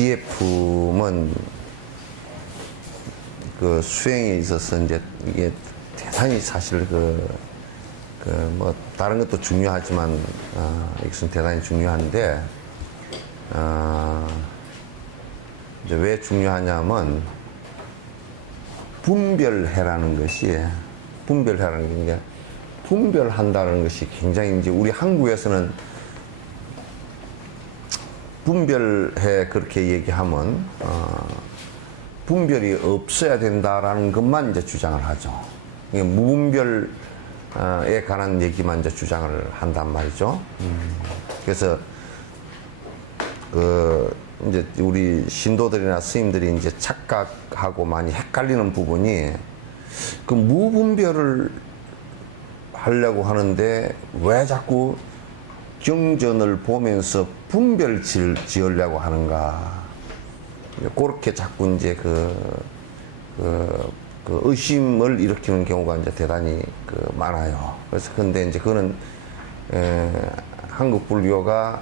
기예품은 그 수행에 있어서 이제 이게 대단히 사실 뭐 다른 것도 중요하지만 이것은 대단히 중요한데 이제 왜 중요하냐면 분별해라는 것이 분별해라는 게 분별한다는 것이 굉장히 이제 우리 한국에서는 분별해 그렇게 얘기하면 분별이 없어야 된다라는 것만 이제 주장을 하죠. 무분별에 관한 얘기만 이제 주장을 한단 말이죠. 그래서 이제 우리 신도들이나 스님들이 이제 착각하고 많이 헷갈리는 부분이 그 무분별을 하려고 하는데 왜 자꾸 경전을 보면서 분별 지으려고 하는가. 그렇게 자꾸 이제 그 의심을 일으키는 경우가 이제 대단히 많아요. 그래서 근데 이제 그거는 한국 불교가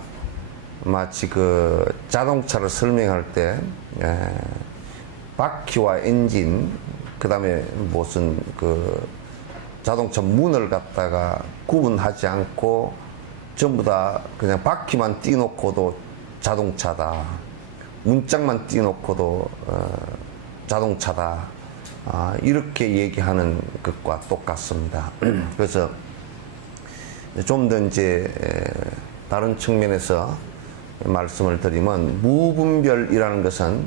마치 자동차를 설명할 때 바퀴와 엔진 그다음에 무슨 자동차 문을 갖다가 구분하지 않고 전부 다 그냥 바퀴만 띄놓고도 자동차다. 문짝만 띄놓고도 자동차다. 이렇게 얘기하는 것과 똑같습니다. 그래서 좀 더 이제 다른 측면에서 말씀을 드리면 무분별이라는 것은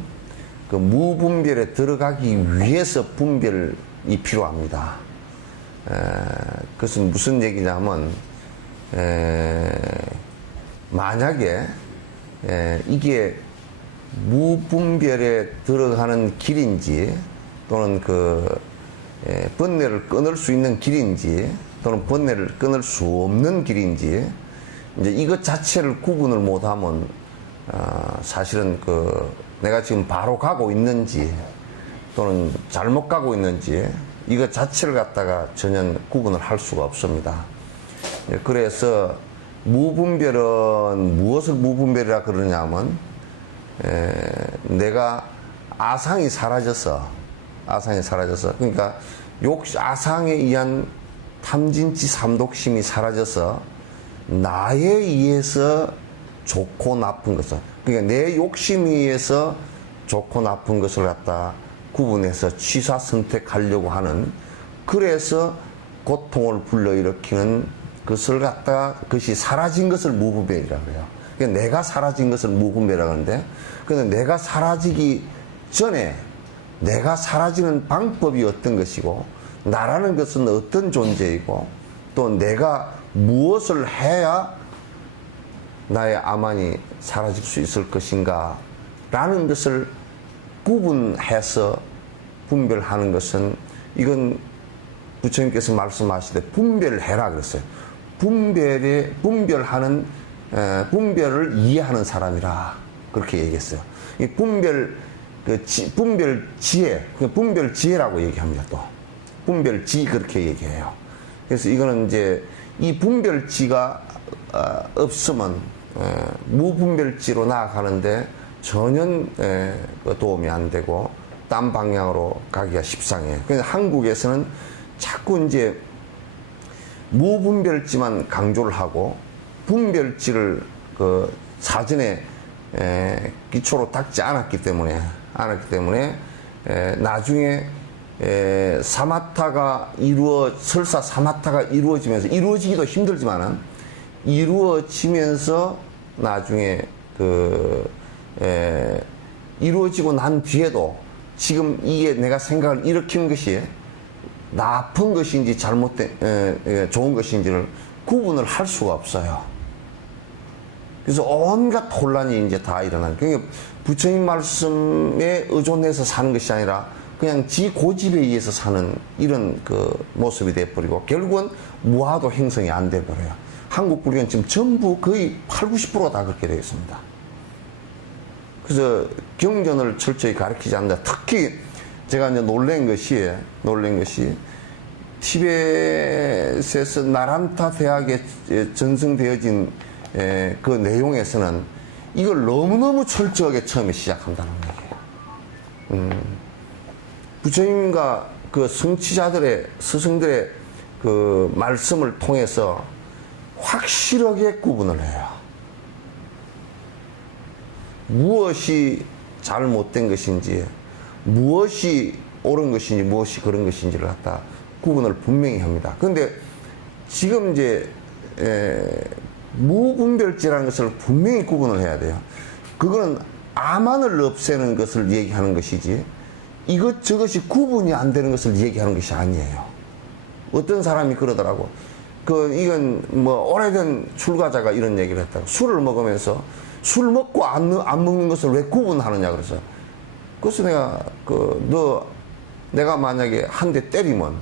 그 무분별에 들어가기 위해서 분별이 필요합니다. 그것은 무슨 얘기냐면 만약에 이게 무분별에 들어가는 길인지 또는 번뇌를 끊을 수 있는 길인지 또는 번뇌를 끊을 수 없는 길인지 이제 이것 자체를 구분을 못하면 사실은 내가 지금 바로 가고 있는지 또는 잘못 가고 있는지 이것 자체를 갖다가 전혀 구분을 할 수가 없습니다. 그래서 무분별은 무엇을 무분별이라 그러냐면 내가 아상이 사라져서 그러니까 아상에 의한 탐진치 삼독심이 사라져서 나에 의해서 좋고 나쁜 것을 그러니까 내 욕심에 의해서 좋고 나쁜 것을 갖다 구분해서 취사 선택하려고 하는 그래서 고통을 불러일으키는 것을 갖다가 그것이 사라진 것을 무분별이라고 해요. 그러니까 내가 사라진 것을 무분별이라고 하는데 그런데 내가 사라지기 전에 내가 사라지는 방법이 어떤 것이고 나라는 것은 어떤 존재이고 또 내가 무엇을 해야 나의 아만이 사라질 수 있을 것인가 라는 것을 구분해서 분별하는 것은 이건 부처님께서 말씀하시되 분별해라 그랬어요. 분별을 이해하는 사람이라 그렇게 얘기했어요. 이 분별지혜라고 얘기합니다. 또 분별지 그렇게 얘기해요. 그래서 이거는 이제 이 분별지가 없으면 무분별지로 나아가는데 전혀 도움이 안 되고 딴 방향으로 가기가 십상해요. 그래서 한국에서는 자꾸 이제 무분별지만 강조를 하고 분별지를 사전에 기초로 닦지 않았기 때문에 나중에 설사 사마타가 이루어지면서 이루어지기도 힘들지만은 이루어지면서 나중에 이루어지고 난 뒤에도 지금 이게 내가 생각을 일으킨 것이 나쁜 것인지 좋은 것인지를 구분을 할 수가 없어요. 그래서 온갖 혼란이 이제 다 일어나는. 그러니까 부처님 말씀에 의존해서 사는 것이 아니라 그냥 지 고집에 의해서 사는 이런 모습이 돼버리고 결국은 무아도 행성이 안 돼버려요. 한국 불교는 지금 전부 거의 80~90%가 다 그렇게 되어 있습니다. 그래서 경전을 철저히 가르치지 않는다. 특히 제가 이제 놀란 것이 티벳에서 나란타 대학에 전승되어진 그 내용에서는 이걸 너무너무 철저하게 처음에 시작한다는 얘기예요. 부처님과 그 성취자들의, 스승들의 그 말씀을 통해서 확실하게 구분을 해요. 무엇이 잘못된 것인지, 무엇이 옳은 것인지, 무엇이 그런 것인지를 갖다 구분을 분명히 합니다. 그런데 지금 이제 무분별지라는 것을 분명히 구분을 해야 돼요. 그거는 아만을 없애는 것을 얘기하는 것이지, 이것저것이 구분이 안 되는 것을 얘기하는 것이 아니에요. 어떤 사람이 그러더라고. 이건 뭐 오래된 출가자가 이런 얘기를 했다고. 술을 먹으면서 술 먹고 안 먹는 것을 왜 구분하느냐 그래서. 그래서 내가 만약에 한 대 때리면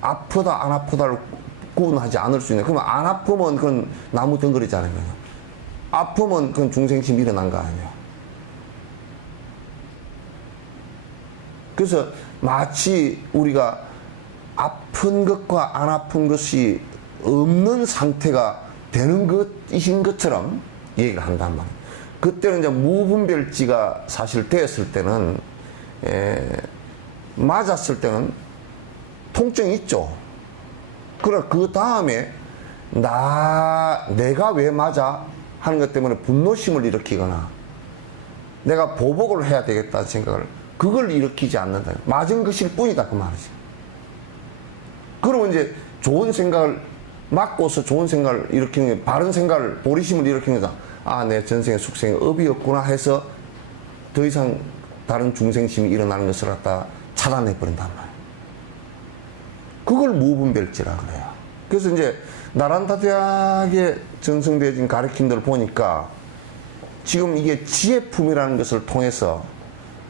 아프다 안 아프다를 구분하지 않을 수 있는. 그러면 안 아프면 그건 나무 덩어리잖아요. 아프면 그건 중생심이 일어난 거 아니에요. 그래서 마치 우리가 아픈 것과 안 아픈 것이 없는 상태가 되는 것이신 것처럼 얘기를 한단 말이에요. 그때는 이제 무분별지가 사실 되었을 때는, 맞았을 때는 통증이 있죠. 그러나 그 다음에 내가 왜 맞아? 하는 것 때문에 분노심을 일으키거나 내가 보복을 해야 되겠다는 생각을, 그걸 일으키지 않는다. 맞은 것일 뿐이다 그 말이지. 그러면 이제 좋은 생각을 맞고서 좋은 생각을 일으키는 게, 바른 생각을, 보리심을 일으키는 거다. 아, 내 전생의 숙생이 업이었구나 해서 더 이상 다른 중생심이 일어나는 것을 갖다 차단해버린단 말이에요. 그걸 무분별지라 그래요. 그래서 이제 나란타 대학에 전승되어진 가르침들을 보니까 지금 이게 지혜품이라는 것을 통해서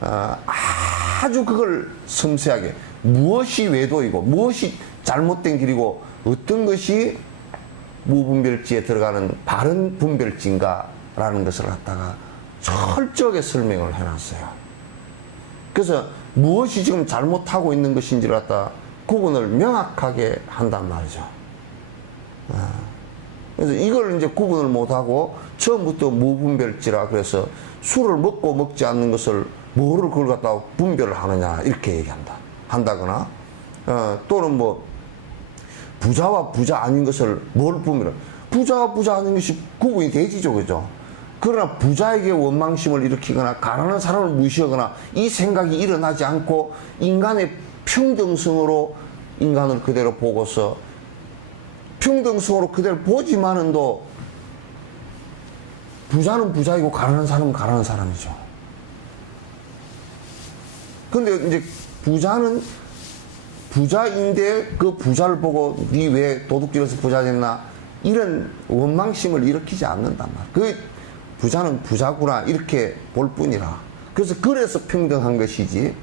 아주 그걸 섬세하게, 무엇이 외도이고 무엇이 잘못된 길이고 어떤 것이 무분별지에 들어가는 바른 분별지인가라는 것을 갖다가 철저하게 설명을 해놨어요. 그래서 무엇이 지금 잘못하고 있는 것인지를 갖다 구분을 명확하게 한단 말이죠. 그래서 이걸 이제 구분을 못하고 처음부터 무분별지라 그래서 술을 먹고 먹지 않는 것을 뭐를 그걸 갖다가 분별을 하느냐 이렇게 한다거나 또는 뭐 부자와 부자 아닌 것을 뭘 분별을, 부자와 부자 아닌 것이 구분이 되지죠, 그죠? 그러나 부자에게 원망심을 일으키거나 가난한 사람을 무시하거나 이 생각이 일어나지 않고 인간의 평등성으로 인간을 그대로 보고서 평등성으로 그대로 보지만은도 부자는 부자이고 가난한 사람은 가난한 사람이죠. 근데 이제 부자는 부자인데 그 부자를 보고 니 왜 도둑질해서 부자 됐나 이런 원망심을 일으키지 않는단 말이야. 그 부자는 부자구나 이렇게 볼 뿐이라. 그래서 평등한 것이지.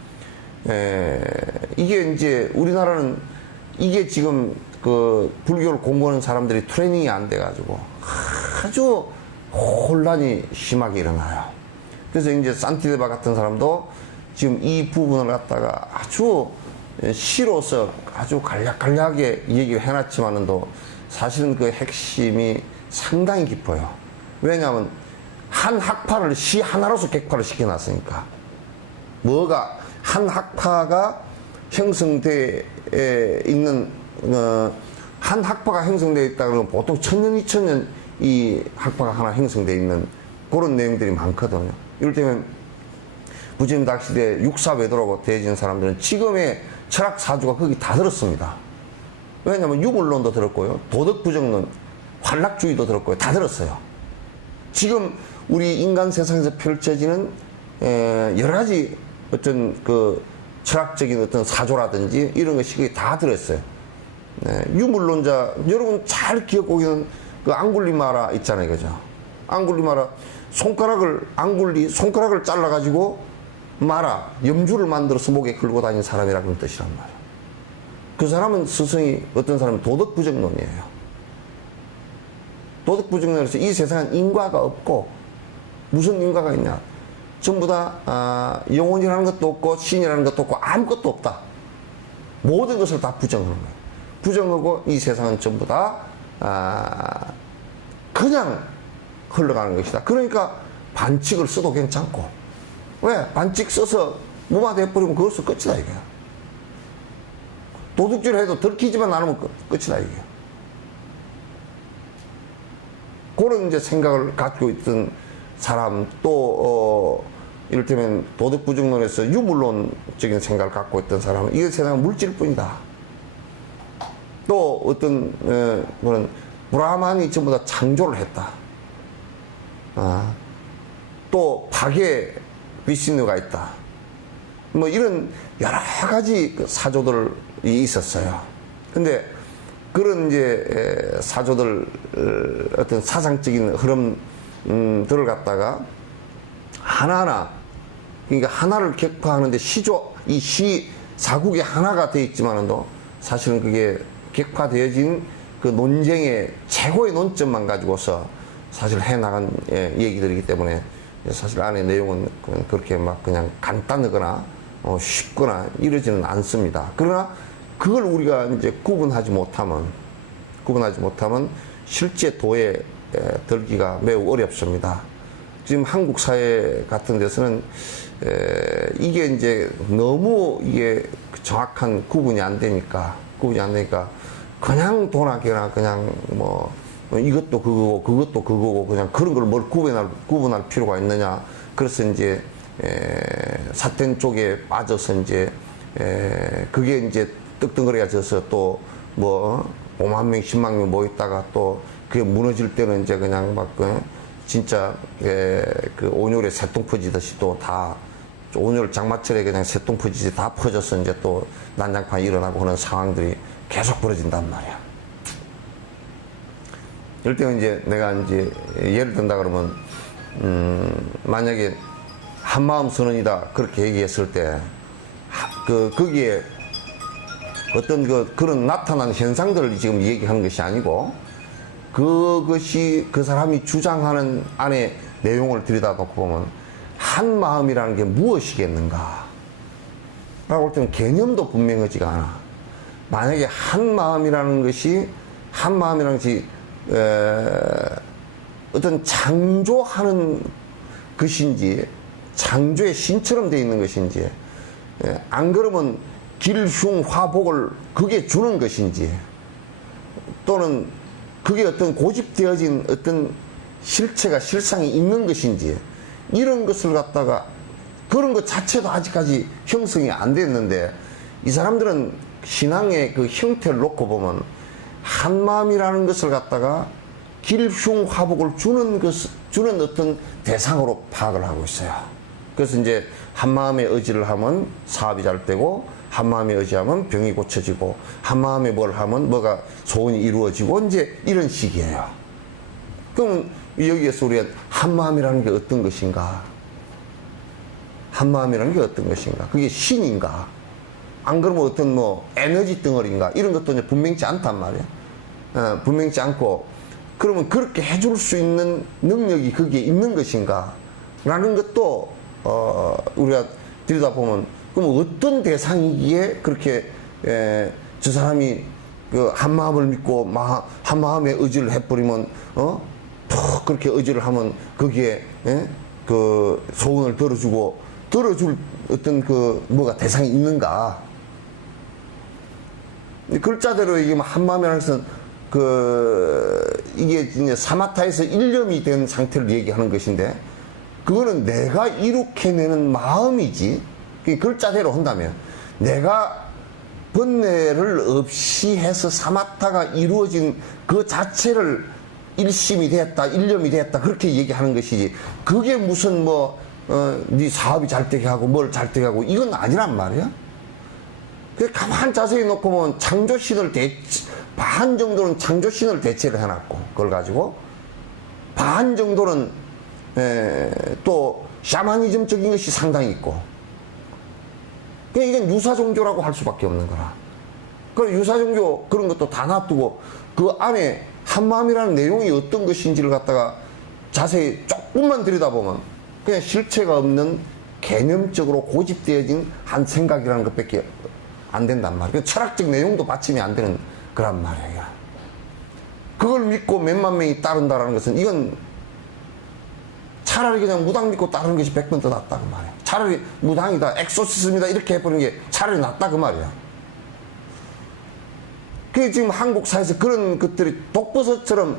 이게 이제 우리나라는 이게 지금 그 불교를 공부하는 사람들이 트레이닝이 안 돼가지고 아주 혼란이 심하게 일어나요. 그래서 이제 산티데바 같은 사람도 지금 이 부분을 갖다가 아주 시로서 아주 간략간략하게 얘기를 해놨지만은도 사실은 그 핵심이 상당히 깊어요. 왜냐하면 한 학파를 시 하나로서 객파를 시켜놨으니까. 뭐가 한 학파가 형성되어 있는 한 학파가 형성되어 있다 그러면 보통 1000년, 2000년 이 학파가 하나 형성되어 있는 그런 내용들이 많거든요. 이를테면 부처님 당시대 육사외도라고 되어진 사람들은 지금의 철학 사주가 거기 다 들었습니다. 왜냐하면 유물론도 들었고요, 도덕부정론, 환락주의도 들었고요, 다 들었어요. 지금 우리 인간 세상에서 펼쳐지는 여러 가지 어떤 그 철학적인 어떤 사조라든지 이런 것이 거기 다 들었어요. 유물론자 여러분 잘 기억하고 있는 그 앙굴리마라 있잖아요, 그죠? 앙굴리마라 손가락을 잘라가지고 마라 염주를 만들어서 목에 걸고 다니는 사람이라는 뜻이란 말이에요. 그 사람은 스승이 어떤 사람은 도덕부정론이에요. 도덕부정론에서 이 세상은 인과가 없고 무슨 인과가 있냐? 전부 다 영혼이라는 것도 없고 신이라는 것도 없고 아무것도 없다. 모든 것을 다 부정하는 거예요. 부정하고 이 세상은 전부 다 그냥 흘러가는 것이다. 그러니까 반칙을 써도 괜찮고, 왜? 반칙 써서 무마돼버리면 그것도 끝이다, 이게. 도둑질 해도 들키지만 않으면 끝이다, 이게. 그런 이제 생각을 갖고 있던 사람, 또, 이를테면 도덕부정론에서 유물론적인 생각을 갖고 있던 사람은 이게 세상은 물질일 뿐이다. 또 어떤, 그런, 브라만이 전부 다 창조를 했다. 또 파괴 비신누가 있다. 뭐 이런 여러 가지 그 사조들이 있었어요. 근데 그런 이제 사조들 어떤 사상적인 흐름들을 갖다가 하나하나, 그러니까 하나를 격파하는데 이 사국이 하나가 되어 있지만도 사실은 그게 격파되어진 그 논쟁의 최고의 논점만 가지고서 사실 해나간 얘기들이기 때문에 사실 안에 내용은 그렇게 막 그냥 간단하거나 쉽거나 이러지는 않습니다. 그러나 그걸 우리가 이제 구분하지 못하면 실제 도에 들기가 매우 어렵습니다. 지금 한국 사회 같은 데서는 이게 이제 너무 이게 정확한 구분이 안 되니까 그냥 도나개나 그냥 뭐 이것도 그거고 그것도 그거고 그냥 그런 걸 뭘 구분할 필요가 있느냐. 그래서 이제 사텐 쪽에 빠져서 이제 그게 이제 뜨뜻거리가 져서 또 뭐 5만 명, 10만 명 모였다가 또 그게 무너질 때는 이제 그냥 막 진짜 그 온열에 새똥 퍼지듯이 또 다 온열 장마철에 그냥 새똥 퍼지듯이 다 퍼져서 이제 또 난장판이 일어나고 하는 상황들이 계속 벌어진단 말이야. 이럴 때는 이제 내가 이제 예를 든다 그러면 만약에 한마음 선언이다 그렇게 얘기했을 때 거기에 어떤 그런 나타난 현상들을 지금 얘기하는 것이 아니고 그것이 그 사람이 주장하는 안에 내용을 들여다보고 보면 한 마음이라는 게 무엇이겠는가 라고 할 때는 개념도 분명하지가 않아. 만약에 한 마음이라는 것이 어떤 창조하는 것인지 창조의 신처럼 되어 있는 것인지 안 그러면 길흉화복을 그게 주는 것인지 또는 그게 어떤 고집되어진 어떤 실체가 실상이 있는 것인지 이런 것을 갖다가 그런 것 자체도 아직까지 형성이 안 됐는데 이 사람들은 신앙의 그 형태를 놓고 보면 한마음이라는 것을 갖다가 길흉화복을 주는 어떤 대상으로 파악을 하고 있어요. 그래서 이제 한마음에 의지를 하면 사업이 잘 되고 한마음에 의지하면 병이 고쳐지고 한마음에 뭘 하면 뭐가 소원이 이루어지고 이제 이런 식이에요. 그럼 여기에서 우리가 한마음이라는 게 어떤 것인가? 한마음이라는 게 어떤 것인가? 그게 신인가? 안 그러면 어떤 뭐 에너지 덩어리인가? 이런 것도 이제 분명치 않단 말이에요. 분명치 않고 그러면 그렇게 해줄 수 있는 능력이 거기에 있는 것인가? 라는 것도 우리가 들여다보면 그럼 어떤 대상이기에 그렇게 저 사람이 그 한마음을 믿고 한마음에 의지를 해버리면 또 그렇게 의지를 하면 거기에 그 소원을 들어줄 어떤 그 뭐가 대상이 있는가? 글자대로 얘기하면 한마음이라는 것은 이게 이제 사마타에서 일념이 된 상태를 얘기하는 것인데 그거는 내가 이룩해내는 마음이지. 글자대로 한다면 내가 번뇌를 없이 해서 사마타가 이루어진 그 자체를 일심이 됐다, 일념이 됐다 그렇게 얘기하는 것이지 그게 무슨 네 사업이 잘 되게 하고 뭘 잘 되게 하고 이건 아니란 말이야. 가만 자세히 놓고 보면 반 정도는 창조신을 대체를 해놨고 그걸 가지고 반 정도는 또 샤머니즘적인 것이 상당히 있고 이건 유사종교라고 할 수밖에 없는 거라. 그 유사종교 그런 것도 다 놔두고 그 안에 한마음이라는 내용이 어떤 것인지를 갖다가 자세히 조금만 들여다보면 그냥 실체가 없는 개념적으로 고집되어진 한 생각이라는 것밖에 안 된단 말이야. 철학적 내용도 받침이 안 되는 그란 말이야. 그걸 믿고 몇만 명이 따른다라는 것은 이건 차라리 그냥 무당 믿고 따르는 것이 100번 더 낫다 그 말이야. 차라리 무당이다, 엑소시스입니다 이렇게 해버리는 게 차라리 낫다 그 말이야. 그게 지금 한국 사회에서 그런 것들이 독버섯처럼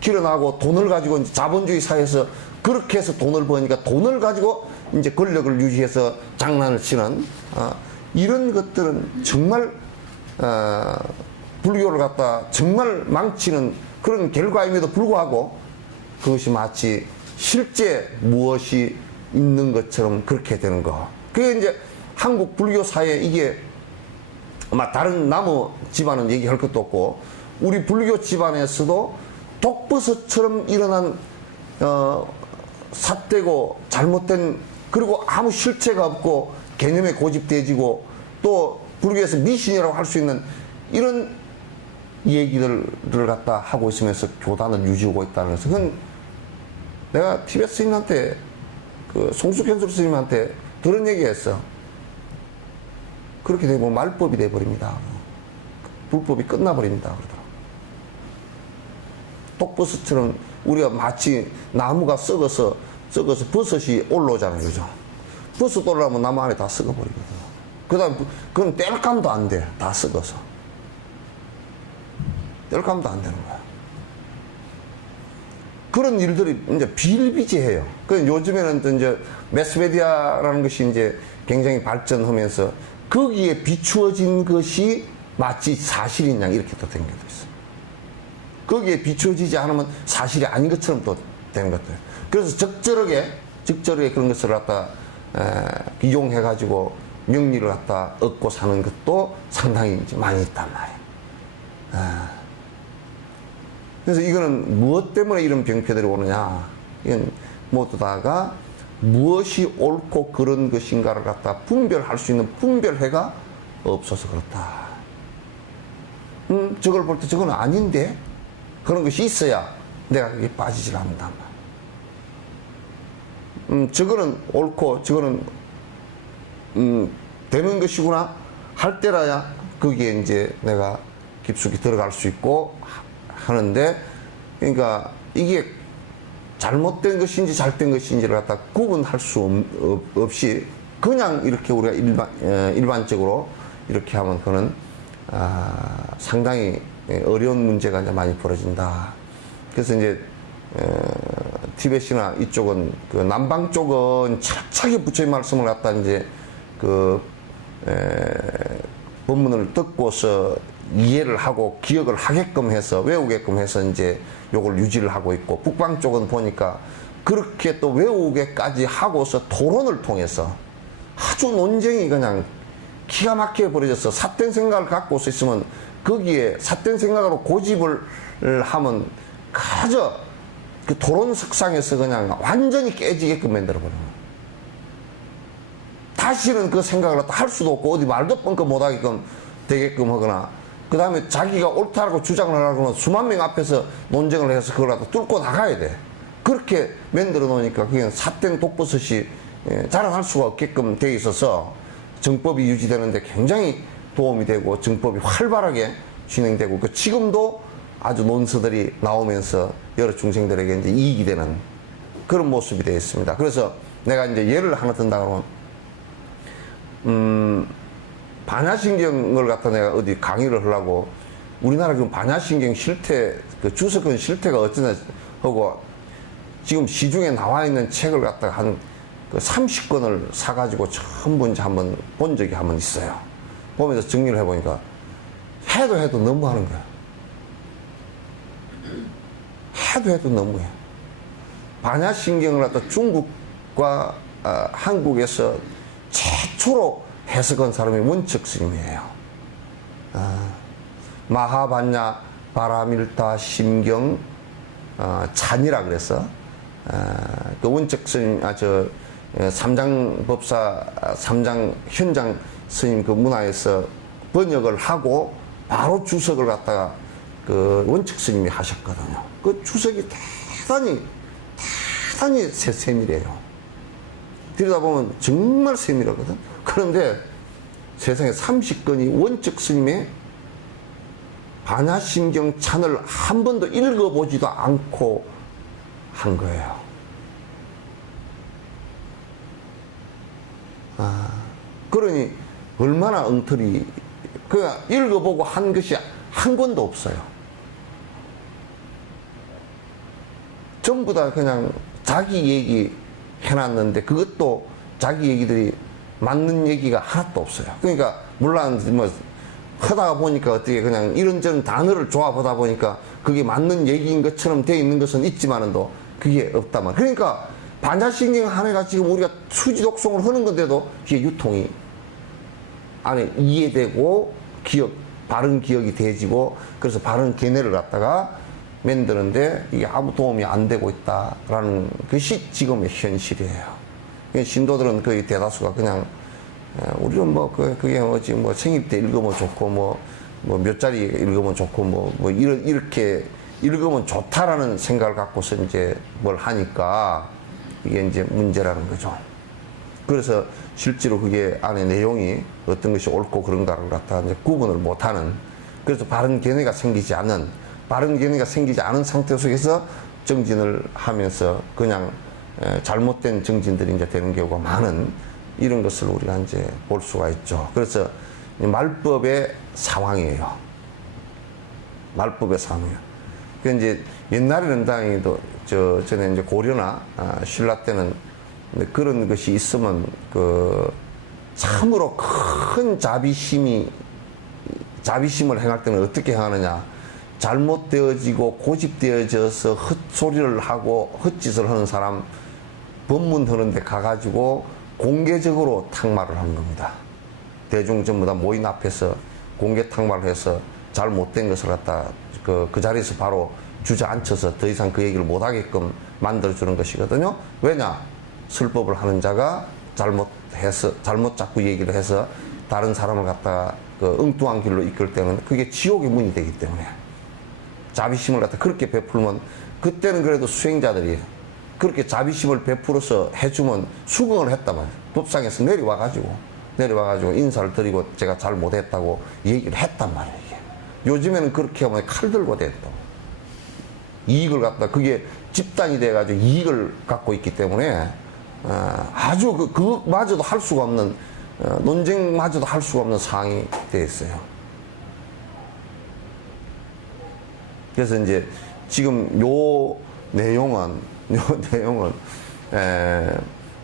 길어나고 돈을 가지고 이제 자본주의 사회에서 그렇게 해서 돈을 버니까 돈을 가지고 이제 권력을 유지해서 장난을 치는 이런 것들은 정말 불교를 갖다 정말 망치는 그런 결과임에도 불구하고 그것이 마치 실제 무엇이 있는 것처럼 그렇게 되는 거. 그게 이제 한국 불교 사회에 이게 아마 다른 나무 집안은 얘기할 것도 없고 우리 불교 집안에서도 독버섯처럼 일어난 삿되고 잘못된 그리고 아무 실체가 없고 개념에 고집돼지고 또 불교에서 미신이라고 할 수 있는 이런 얘기들을 갖다 하고 있으면서 교단을 유지하고 있다는 것은 그건 내가 티베트 스님한테 그 송숙현술 스님한테 그런 얘기했어. 그렇게 되면 말법이 돼버립니다. 불법이 끝나버립니다. 그러더라고. 독버섯처럼 우리가 마치 나무가 썩어서 버섯이 올라오잖아요. 그죠? 버섯 올라오면 나무 안에 다 썩어버리거든. 그 다음, 그건 뗄감도 안 돼. 다 썩어서. 뗄감도 안 되는 거야. 그런 일들이 이제 비일비재해요. 그 요즘에는 또 이제 매스메디아라는 것이 이제 굉장히 발전하면서 거기에 비추어진 것이 마치 사실인 양 이렇게 또 된 것도 있어요. 거기에 비추어지지 않으면 사실이 아닌 것처럼 또 되는 것들. 그래서 적절하게 그런 것을 갖다 이용해가지고 명리를 갖다 얻고 사는 것도 상당히 이제 많이 있단 말이에요. 그래서 이거는 무엇 때문에 이런 병폐들이 오느냐. 이건 모두 다가 무엇이 옳고 그런 것인가를 갖다 분별할 수 있는 분별회가 없어서 그렇다. 저걸 볼 때 저건 아닌데? 그런 것이 있어야 내가 그게 빠지질 않는단 말이야. 저거는 옳고 저거는 되는 것이구나 할 때라야 거기에 이제 내가 깊숙이 들어갈 수 있고 하는데, 그러니까 이게 잘못된 것인지 잘된 것인지를 갖다 구분할 수 없이 그냥 이렇게 우리가 일반적으로 이렇게 하면 그는 상당히 어려운 문제가 이제 많이 벌어진다. 그래서 이제 티벳이나 이쪽은 그 남방 쪽은 철저하게 부처의 말씀을 갖다 이제 그 법문을 듣고서 이해를 하고 기억을 하게끔 해서 외우게끔 해서 이제 요걸 유지를 하고 있고, 북방 쪽은 보니까 그렇게 또 외우게까지 하고서 토론을 통해서 아주 논쟁이 그냥 기가 막히게 벌어졌어. 삿된 생각을 갖고서 있으면 거기에 삿된 생각으로 고집을 하면 그저 그 토론 석상에서 그냥 완전히 깨지게끔 만들어버려요. 다시는 그 생각을 할 수도 없고 어디 말도 뻥끗 못하게끔 되게끔 하거나, 그 다음에 자기가 옳다라고 주장을 하거나 수만 명 앞에서 논쟁을 해서 그걸 뚫고 나가야 돼. 그렇게 만들어 놓으니까 그게 삿된 독버섯이 자라날 수가 없게끔 돼 있어서 정법이 유지되는데 굉장히 도움이 되고 정법이 활발하게 진행되고, 그 지금도 아주 논서들이 나오면서 여러 중생들에게 이제 이익이 되는 그런 모습이 되어 있습니다. 그래서 내가 이제 예를 하나 든다고 하면, 반야신경을 갖다 내가 어디 강의를 하려고, 우리나라 그 반야신경 실태, 그 주석은 실태가 어쩌나 하고, 지금 시중에 나와 있는 책을 갖다가 한 그 30권을 사가지고 전부 이제 한번 본 적이 한번 있어요. 보면서 정리를 해보니까 해도 너무 하는 거야. 해도 너무해. 반야신경을 갖다 중국과 한국에서 최초로 해석한 사람이 원척 스님이에요. 마하반야 바라밀타 심경 찬이라 그래서 그 원척 스님, 삼장법사 삼장 현장 스님 그 문화에서 번역을 하고 바로 주석을 갖다가 그 원척 스님이 하셨거든요. 그 주석이 대단히 세밀해요. 들여다보면 정말 세밀하거든. 그런데 세상에 30권이 원척 스님의 반야신경 찬을 한 번도 읽어보지도 않고 한 거예요. 그러니 얼마나 엉터리. 그 읽어보고 한 것이 한 권도 없어요. 전부 다 그냥 자기 얘기 해놨는데 그것도 자기 얘기들이 맞는 얘기가 하나도 없어요. 그러니까 물론 뭐 하다가 보니까 어떻게 그냥 이런저런 단어를 조합하다 보니까 그게 맞는 얘기인 것처럼 되어 있는 것은 있지만은도 그게 없다만. 그러니까 반자신경 하나가 지금 우리가 수지 독송을 하는 건데도 그게 유통이 안에 이해되고 바른 기억이 돼지고 그래서 바른 견해를 갖다가 만드는데 이게 아무 도움이 안 되고 있다라는 것이 지금의 현실이에요. 신도들은 거의 대다수가 그냥 우리는 뭐 그게 뭐지 뭐 생일 때 읽으면 좋고 뭐 몇 자리 읽으면 좋고 뭐 이렇게 읽으면 좋다라는 생각을 갖고서 이제 뭘 하니까 이게 이제 문제라는 거죠. 그래서 실제로 그게 안에 내용이 어떤 것이 옳고 그런가를 갖다가 이제 구분을 못하는, 그래서 바른 견해가 생기지 않는 상태 속에서 정진을 하면서 그냥 잘못된 정진들이 이제 되는 경우가 많은 이런 것을 우리가 이제 볼 수가 있죠. 그래서 말법의 상황이에요. 말법의 상황이에요. 그 이제 옛날에는 다행히도 전에 이제 고려나 신라 때는 그런 것이 있으면 참으로 큰 자비심을 행할 때는 어떻게 하느냐. 잘못되어지고 고집되어져서 헛소리를 하고 헛짓을 하는 사람 법문하는 데 가가지고 공개적으로 탁말을 하는 겁니다. 대중 전부 다 모인 앞에서 공개 탁말을 해서 잘못된 것을 갖다 그 자리에서 바로 주저앉혀서 더 이상 그 얘기를 못하게끔 만들어주는 것이거든요. 왜냐? 설법을 하는 자가 잘못 자꾸 얘기를 해서 다른 사람을 갖다가 엉뚱한 길로 이끌 때는 그게 지옥의 문이 되기 때문에 자비심을 갖다 그렇게 베풀면, 그때는 그래도 수행자들이 그렇게 자비심을 베풀어서 해주면 수긍을 했단 말이에요. 법상에서 내려와가지고 인사를 드리고 제가 잘 못했다고 얘기를 했단 말이에요. 이게. 요즘에는 그렇게 하면 칼 들고 됐다. 이익을 갖다 그게 집단이 돼가지고 이익을 갖고 있기 때문에 아주 그마저도 할 수가 없는 논쟁마저도 할 수가 없는 상황이 되어 있어요. 그래서 이제 지금 요 내용은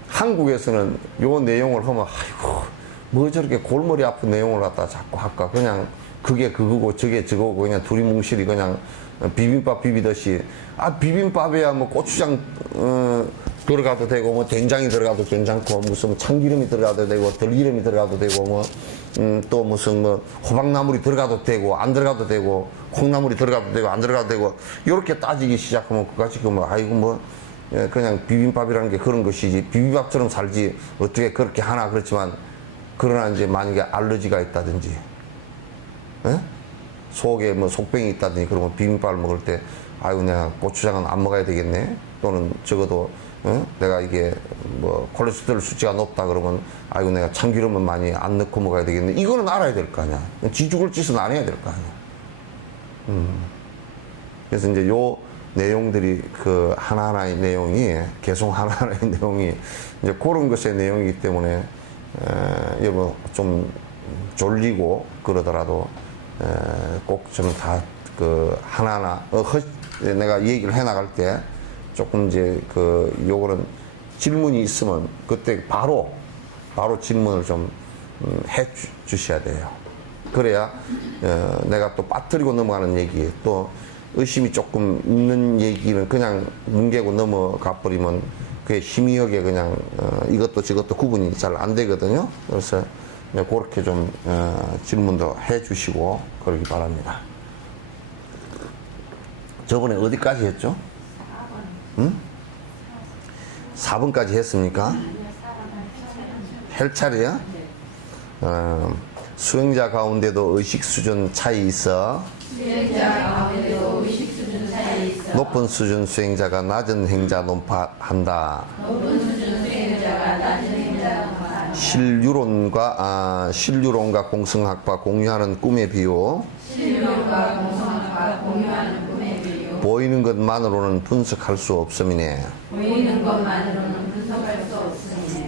한국에서는 요 내용을 하면 아이고 뭐 저렇게 골머리 아픈 내용을 갖다 자꾸 할까, 그냥 그게 그거고 저게 저거고 그냥 두리뭉실이 그냥 비빔밥 비비듯이 비빔밥에야 뭐 고추장 들어가도 되고 뭐 된장이 들어가도 괜찮고 무슨 참기름이 들어가도 되고 들기름이 들어가도 되고 뭐 또 무슨 뭐 호박나물이 들어가도 되고 안 들어가도 되고 콩나물이 들어가도 되고 안 들어가도 되고 이렇게 따지기 시작하면 그까지 뭐 아이고 뭐 그냥 비빔밥이라는 게 그런 것이지 비빔밥처럼 살지 어떻게 그렇게 하나. 그렇지만 그러나 이제 만약에 알러지가 있다든지 속에 뭐 속병이 있다든지 그러면 비빔밥을 먹을 때 아이고 내가 고추장은 안 먹어야 되겠네, 또는 적어도 내가 이게 뭐 콜레스테롤 수치가 높다 그러면 아이고 내가 참기름은 많이 안 넣고 먹어야 되겠네. 이거는 알아야 될 거 아니야. 지 죽을 짓은 안 해야 될 거 아니야. 그래서 이제 요 내용들이 하나하나의 내용이 계속 하나하나의 내용이 이제 그런 것의 내용이기 때문에 여러분 좀 졸리고 그러더라도 꼭 좀 다 하나하나 내가 얘기를 해 나갈 때 조금 이제 요거는 질문이 있으면 그때 바로 질문을 좀 해 주셔야 돼요. 그래야 내가 또 빠뜨리고 넘어가는 얘기, 또 의심이 조금 있는 얘기는 그냥 뭉개고 넘어가 버리면 그게 희미하게 그냥 이것도 저것도 구분이 잘 안 되거든요. 그래서 그렇게 좀 질문도 해 주시고 그러기 바랍니다. 저번에 어디까지 했죠? 4번. 4번까지 했습니까? 헬차례야? 수행자 가운데도 의식 수준 차이 있어. 높은 수준 수행자가 낮은 행자 논파한다. 신유론과 공성학과 공유하는 꿈의 비유. 보이는 것만으로는 분석할 수 없음이네.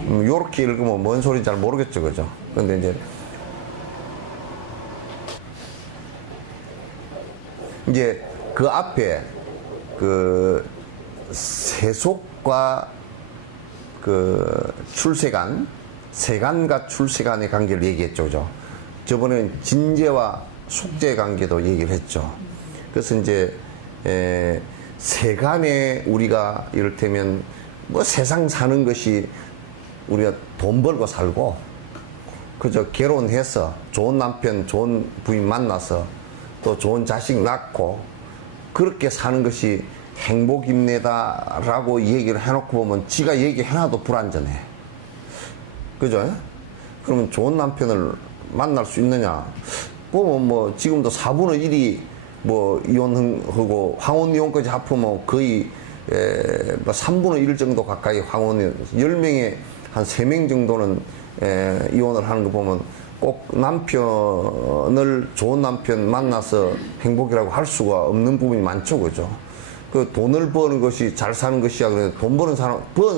요렇게 읽으면 뭔 소리인지 잘 모르겠죠, 그죠? 근데 이제 그 앞에 그 세속과 그 출세간, 세간과 출세간의 관계를 얘기했죠, 그죠? 저번에 진제와 속죄 관계도 얘기를 했죠. 그래서 이제 세간에 우리가 이를테면 뭐 세상 사는 것이 우리가 돈 벌고 살고 그저 결혼해서 좋은 남편, 좋은 부인 만나서 또 좋은 자식 낳고 그렇게 사는 것이 행복입니다라고 얘기를 해놓고 보면 지가 얘기해놔도 불완전해. 그죠? 그러면 좋은 남편을 만날 수 있느냐? 보면 뭐 지금도 4분의 1이 뭐 이혼하고 황혼 이혼까지 합하면 거의 뭐 3분의 1 정도 가까이 황혼 10명에 한 3명 정도는 이혼을 하는 거 보면 꼭 남편을 좋은 남편 만나서 행복이라고 할 수가 없는 부분이 많죠, 그죠? 그 돈을 버는 것이 잘 사는 것이야. 그래 돈 버는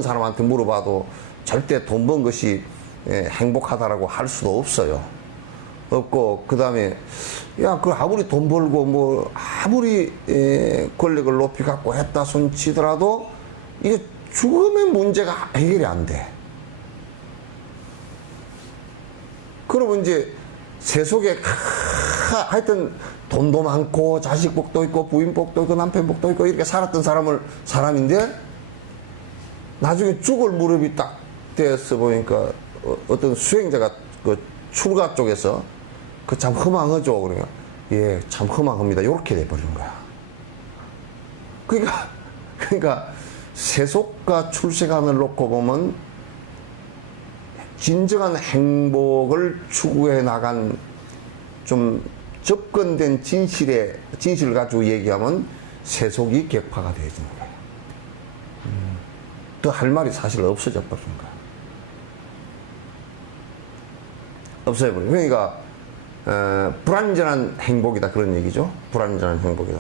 사람한테 물어봐도 절대 돈 번 것이 행복하다라고 할 수도 없어요. 없고 그 다음에 야 그 아무리 돈 벌고 뭐 아무리 권력을 높이 갖고 했다 손 치더라도 이게 죽음의 문제가 해결이 안 돼. 그러면 이제 세속에 하여튼 돈도 많고 자식 복도 있고 부인 복도 있고 남편 복도 있고 이렇게 살았던 사람인데 나중에 죽을 무렵이 딱 돼서 보니까 어떤 수행자가 그 출가 쪽에서 그 참 허망하죠. 그러니까 예, 참 허망합니다. 이렇게 돼버린 거야. 그러니까 세속과 출세관을 놓고 보면 진정한 행복을 추구해 나간 좀 접근된 진실을 가지고 얘기하면 세속이 격파가 되어지는 거예요. 또 할 말이 사실 없어져 버린 거야. 없어져 버려. 그러니까 불완전한 행복이다 그런 얘기죠. 불완전한 행복이다.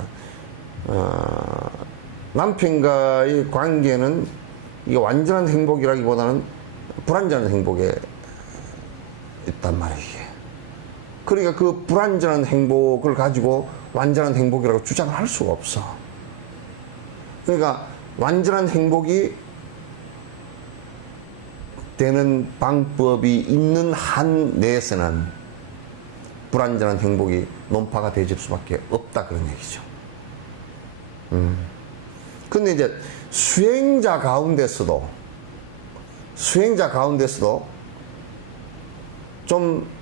남편과의 관계는 이게 완전한 행복이라기보다는 불완전한 행복에 있단 말이에요. 그러니까 그 불완전한 행복을 가지고 완전한 행복이라고 주장을 할 수가 없어. 그러니까 완전한 행복이 되는 방법이 있는 한 내에서는 불완전한 행복이 논파가 되질 수밖에 없다 그런 얘기죠. 근데 이제 수행자 가운데서도 좀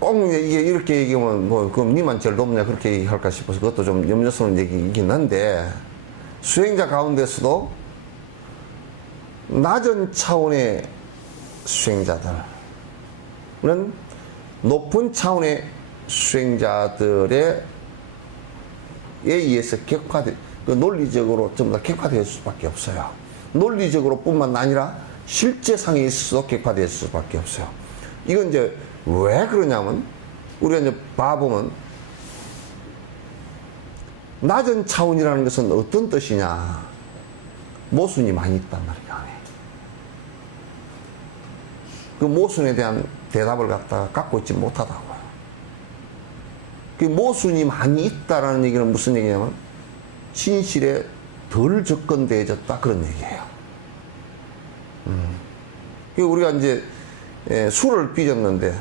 꼭 이게 이렇게 얘기하면 뭐 그럼 니만 제일 높냐 그렇게 얘기할까 싶어서 그것도 좀 염려스러운 얘기이긴 한데 수행자 가운데서도 낮은 차원의 수행자들은 높은 차원의 수행자들에 의해서 그 논리적으로 전부 다 격화될 수밖에 없어요. 논리적으로 뿐만 아니라 실제상에 있어서 격화될 수밖에 없어요. 이건 이제 왜 그러냐면 우리가 이제 봐보면 낮은 차원이라는 것은 어떤 뜻이냐? 모순이 많이 있단 말이야. 그 모순에 대한 대답을 갖고 있지 못하다고요. 그 모순이 많이 있다라는 얘기는 무슨 얘기냐면 진실에 덜 접근되어졌다 그런 얘기예요. 우리가 이제 술을 빚었는데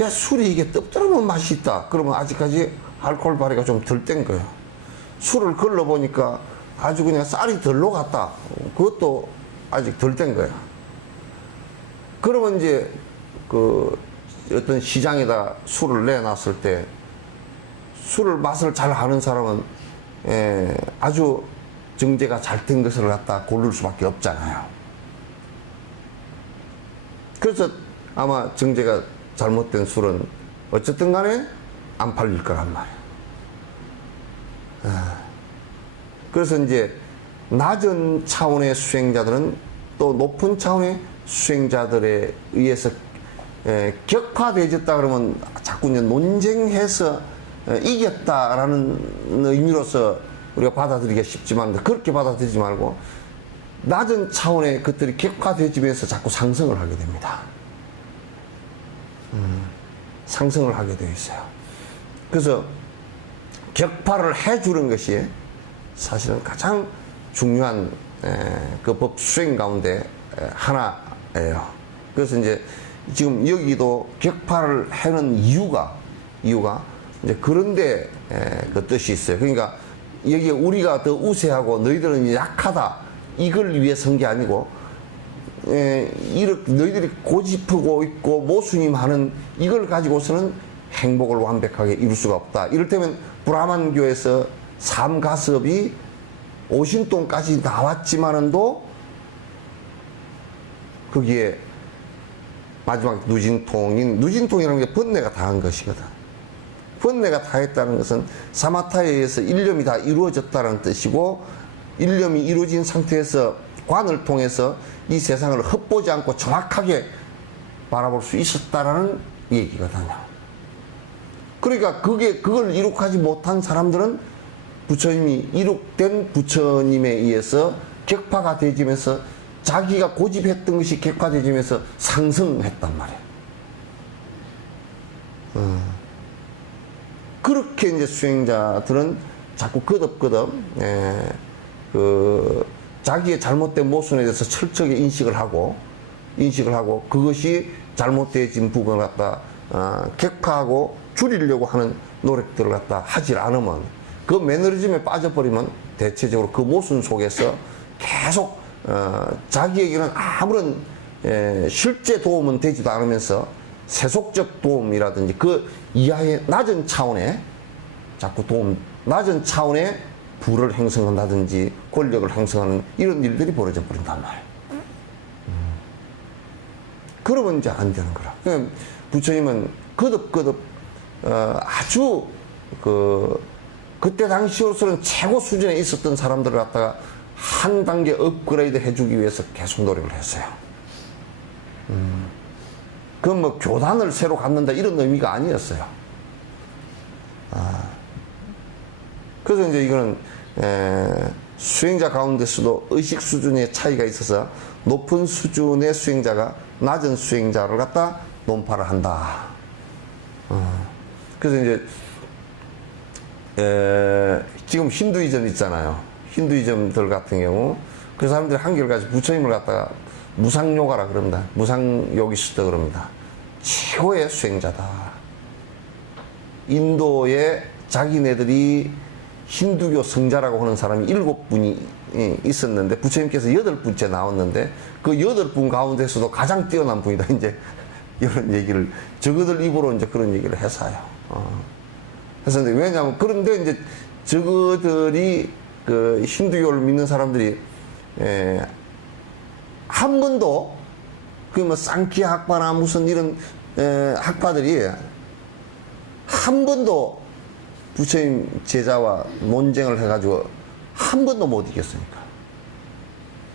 야 술이 이게 떡들어면 맛이 있다. 그러면 아직까지 알코올 발휘가 좀 덜 된 거예요. 술을 걸러 보니까 아주 그냥 쌀이 덜 녹았다. 그것도 아직 덜 된 거야. 그러면 이제 그 어떤 시장에다 술을 내놨을 때 술을 맛을 잘 아는 사람은 아주 정제가 잘 된 것을 갖다 고를 수밖에 없잖아요. 그래서 아마 정제가 잘못된 술은 어쨌든 간에 안 팔릴 거란 말이에요. 그래서 이제 낮은 차원의 수행자들은 또 높은 차원의 수행자들에 의해서 격화되어졌다 그러면 자꾸 이제 논쟁해서 이겼다라는 의미로서 우리가 받아들이기가 쉽지만 그렇게 받아들이지 말고 낮은 차원의 것들이 객화되지면서 자꾸 상승을 하게 됩니다. 상승을 하게 되어 있어요. 그래서 격파를 해주는 것이 사실은 가장 중요한 그 법 수행 가운데 하나예요. 그래서 이제 지금 여기도 격파를 하는 이유가 이제 그런데 그 뜻이 있어요. 그러니까 여기에 우리가 더 우세하고 너희들은 약하다 이걸 위해 선 게 아니고 이렇게 너희들이 고집하고 있고 모순임하는 이걸 가지고서는 행복을 완벽하게 이룰 수가 없다. 이를테면 브라만교에서 삼가섭이 오신통까지 나왔지만은도 거기에 마지막 누진통이라는 게 번뇌가 다한 것이거든. 번뇌가 다했다는 것은 사마타에 의해서 일념이 다 이루어졌다는 뜻이고, 일념이 이루어진 상태에서 관을 통해서 이 세상을 헛보지 않고 정확하게 바라볼 수 있었다라는 얘기거든요. 그러니까 그걸 이룩하지 못한 사람들은 부처님이 이룩된 부처님에 의해서 격파가 되지면서 자기가 고집했던 것이 격화되지면서 상승했단 말이에요. 그렇게 이제 수행자들은 자꾸 거듭거듭 자기의 잘못된 모순에 대해서 철저하게 인식을 하고 그것이 잘못되어진 부분을 갖다 격화하고 줄이려고 하는 노력들을 갖다 하질 않으면, 그 매너리즘에 빠져버리면 대체적으로 그 모순 속에서 계속 자기에게는 아무런 실제 도움은 되지도 않으면서 세속적 도움이라든지 그 이하의 낮은 차원의 자꾸 낮은 차원의 부를 형성한다든지 권력을 형성하는 이런 일들이 벌어져 버린단 말이에요. 그러면 이제 안 되는 거라. 부처님은 거듭 아주 그때 당시로서는 최고 수준에 있었던 사람들을 갖다가 한 단계 업그레이드 해주기 위해서 계속 노력을 했어요. 그건 뭐 교단을 새로 갖는다 이런 의미가 아니었어요. 그래서 이제 이거는 수행자 가운데서도 의식 수준의 차이가 있어서 높은 수준의 수행자가 낮은 수행자를 갖다 논파를 한다. 그래서 이제 지금 힌두이즘 있잖아요. 힌두이즘들 같은 경우 그 사람들이 한결같이 부처님을 갖다가 무상요가라 그럽니다. 무상요기스다 그럽니다. 최고의 수행자다. 인도에 자기네들이 힌두교 성자라고 하는 사람이 7분이 있었는데 부처님께서 8분째 나왔는데 그 8분 가운데서도 가장 뛰어난 분이다. 이제 이런 얘기를 저그들 입으로 이제 그런 얘기를 해서요. 그래서 왜냐하면 그런데 이제 저그들이 그 힌두교를 믿는 사람들이 한 번도 그 뭐 쌍키 학파나 무슨 이런 학파들이 한 번도 부처님 제자와 논쟁을 해가지고 한 번도 못 이겼으니까.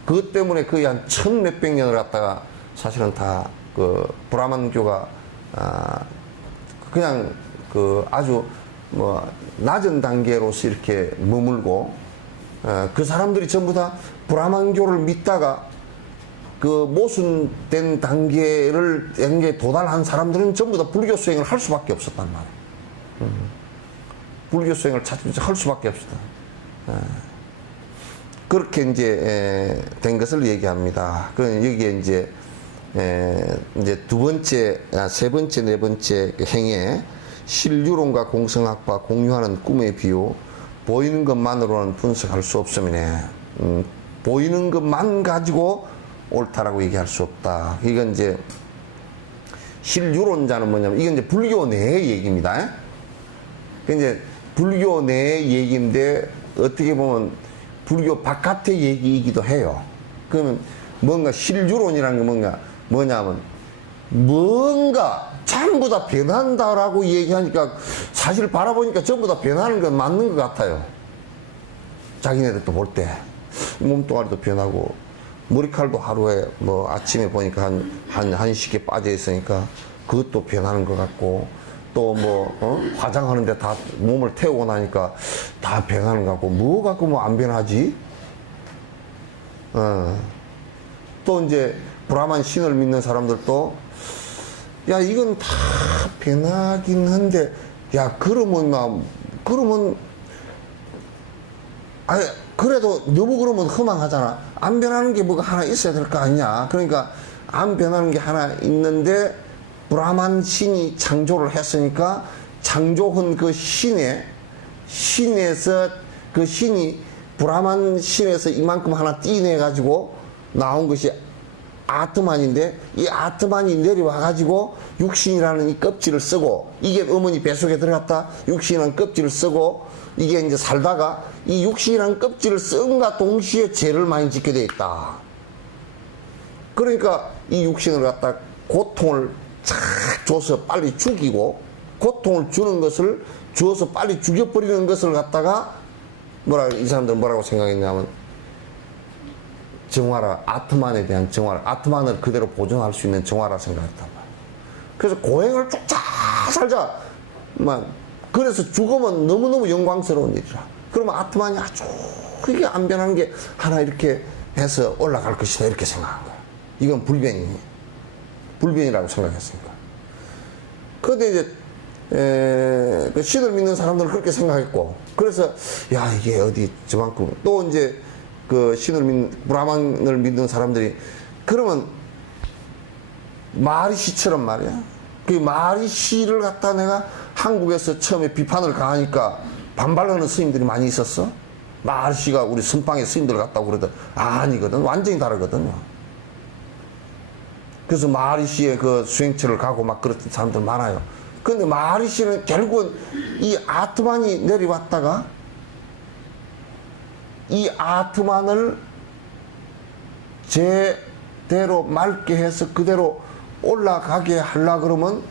그것 때문에 거의 한 1000몇백 년을 갖다가 사실은 다 그 브라만교가 그냥 그 아주 뭐 낮은 단계로서 이렇게 머물고 그 사람들이 전부 다 브라만교를 믿다가 그 모순된 단계에 도달한 사람들은 전부 다 불교 수행을 할 수밖에 없었단 말이에요. 불교 수행을 할 수밖에 없었다. 그렇게 이제 된 것을 얘기합니다. 그 여기에 이제 두 번째, 세 번째, 네 번째 행에 신류론과 공성학과 공유하는 꿈의 비유, 보이는 것만으로는 분석할 수 없음이네. 보이는 것만 가지고 옳다라고 얘기할 수 없다. 이건 이제 신류론자는 뭐냐면 이건 이제 불교 내의 얘기입니다. 이제 불교 내의 얘기인데 어떻게 보면 불교 바깥의 얘기이기도 해요. 그러면 뭔가 신류론이라는 게 뭐냐면 뭔가 전부 다 변한다라고 얘기하니까 사실 바라보니까 전부 다 변하는 건 맞는 것 같아요. 자기네들도 볼 때 몸뚱아리도 변하고 머리칼도 하루에 뭐 아침에 보니까 한 시계 빠져 있으니까 그것도 변하는 것 같고, 또 뭐 화장하는데 다 몸을 태우고 나니까 다 변하는 것 같고, 뭐 갖고 뭐 안 변하지? 또 이제 브라만 신을 믿는 사람들도 야 이건 다 변하긴 한데 야 그러면 아니 그래도 너무 그러면 허망하잖아. 안 변하는 게 뭐가 하나 있어야 될 거 아니냐. 그러니까 안 변하는 게 하나 있는데 브라만 신이 창조를 했으니까 창조한 그 신에서 그 신이 브라만 신에서 이만큼 하나 띠내 가지고 나온 것이 아트만인데 이 아트만이 내려와 가지고 육신이라는 이 껍질을 쓰고 이게 어머니 뱃속에 들어갔다 육신이라는 껍질을 쓰고 이게 이제 살다가 이 육신이라는 껍질을 쓴과 동시에 죄를 많이 짓게 돼 있다. 그러니까 이 육신을 갖다 고통을 착 줘서 빨리 죽이고 고통을 주는 것을 주어서 빨리 죽여버리는 것을 갖다가 이 사람들은 뭐라고 생각했냐면 정화라, 아트만에 대한 정화라, 아트만을 그대로 보존할 수 있는 정화라 생각했단 말이야. 그래서 고행을 쭉 잘 살자. 그래서 죽으면 너무너무 영광스러운 일이라. 그러면 아트만이 아주 크게 안 변하는 게 하나 이렇게 해서 올라갈 것이다. 이렇게 생각한 거야. 이건 불변이라고 생각했으니까. 그런데 이제 그 신을 믿는 사람들은 그렇게 생각했고, 그래서 야 이게 어디 저만큼 또 이제 그 브라만을 믿는 사람들이 그러면 마리시처럼 말이야. 그 마리시를 갖다 내가 한국에서 처음에 비판을 가하니까 반발하는 스님들이 많이 있었어. 마리시가 우리 선방의 스님들 같다고 그러더니 아니거든. 완전히 다르거든요. 그래서 마리시의 그 수행처를 가고 막 그랬던 사람들 많아요. 그런데 마리시는 결국은 이 아트만이 내려왔다가 이 아트만을 제대로 맑게 해서 그대로 올라가게 하려 그러면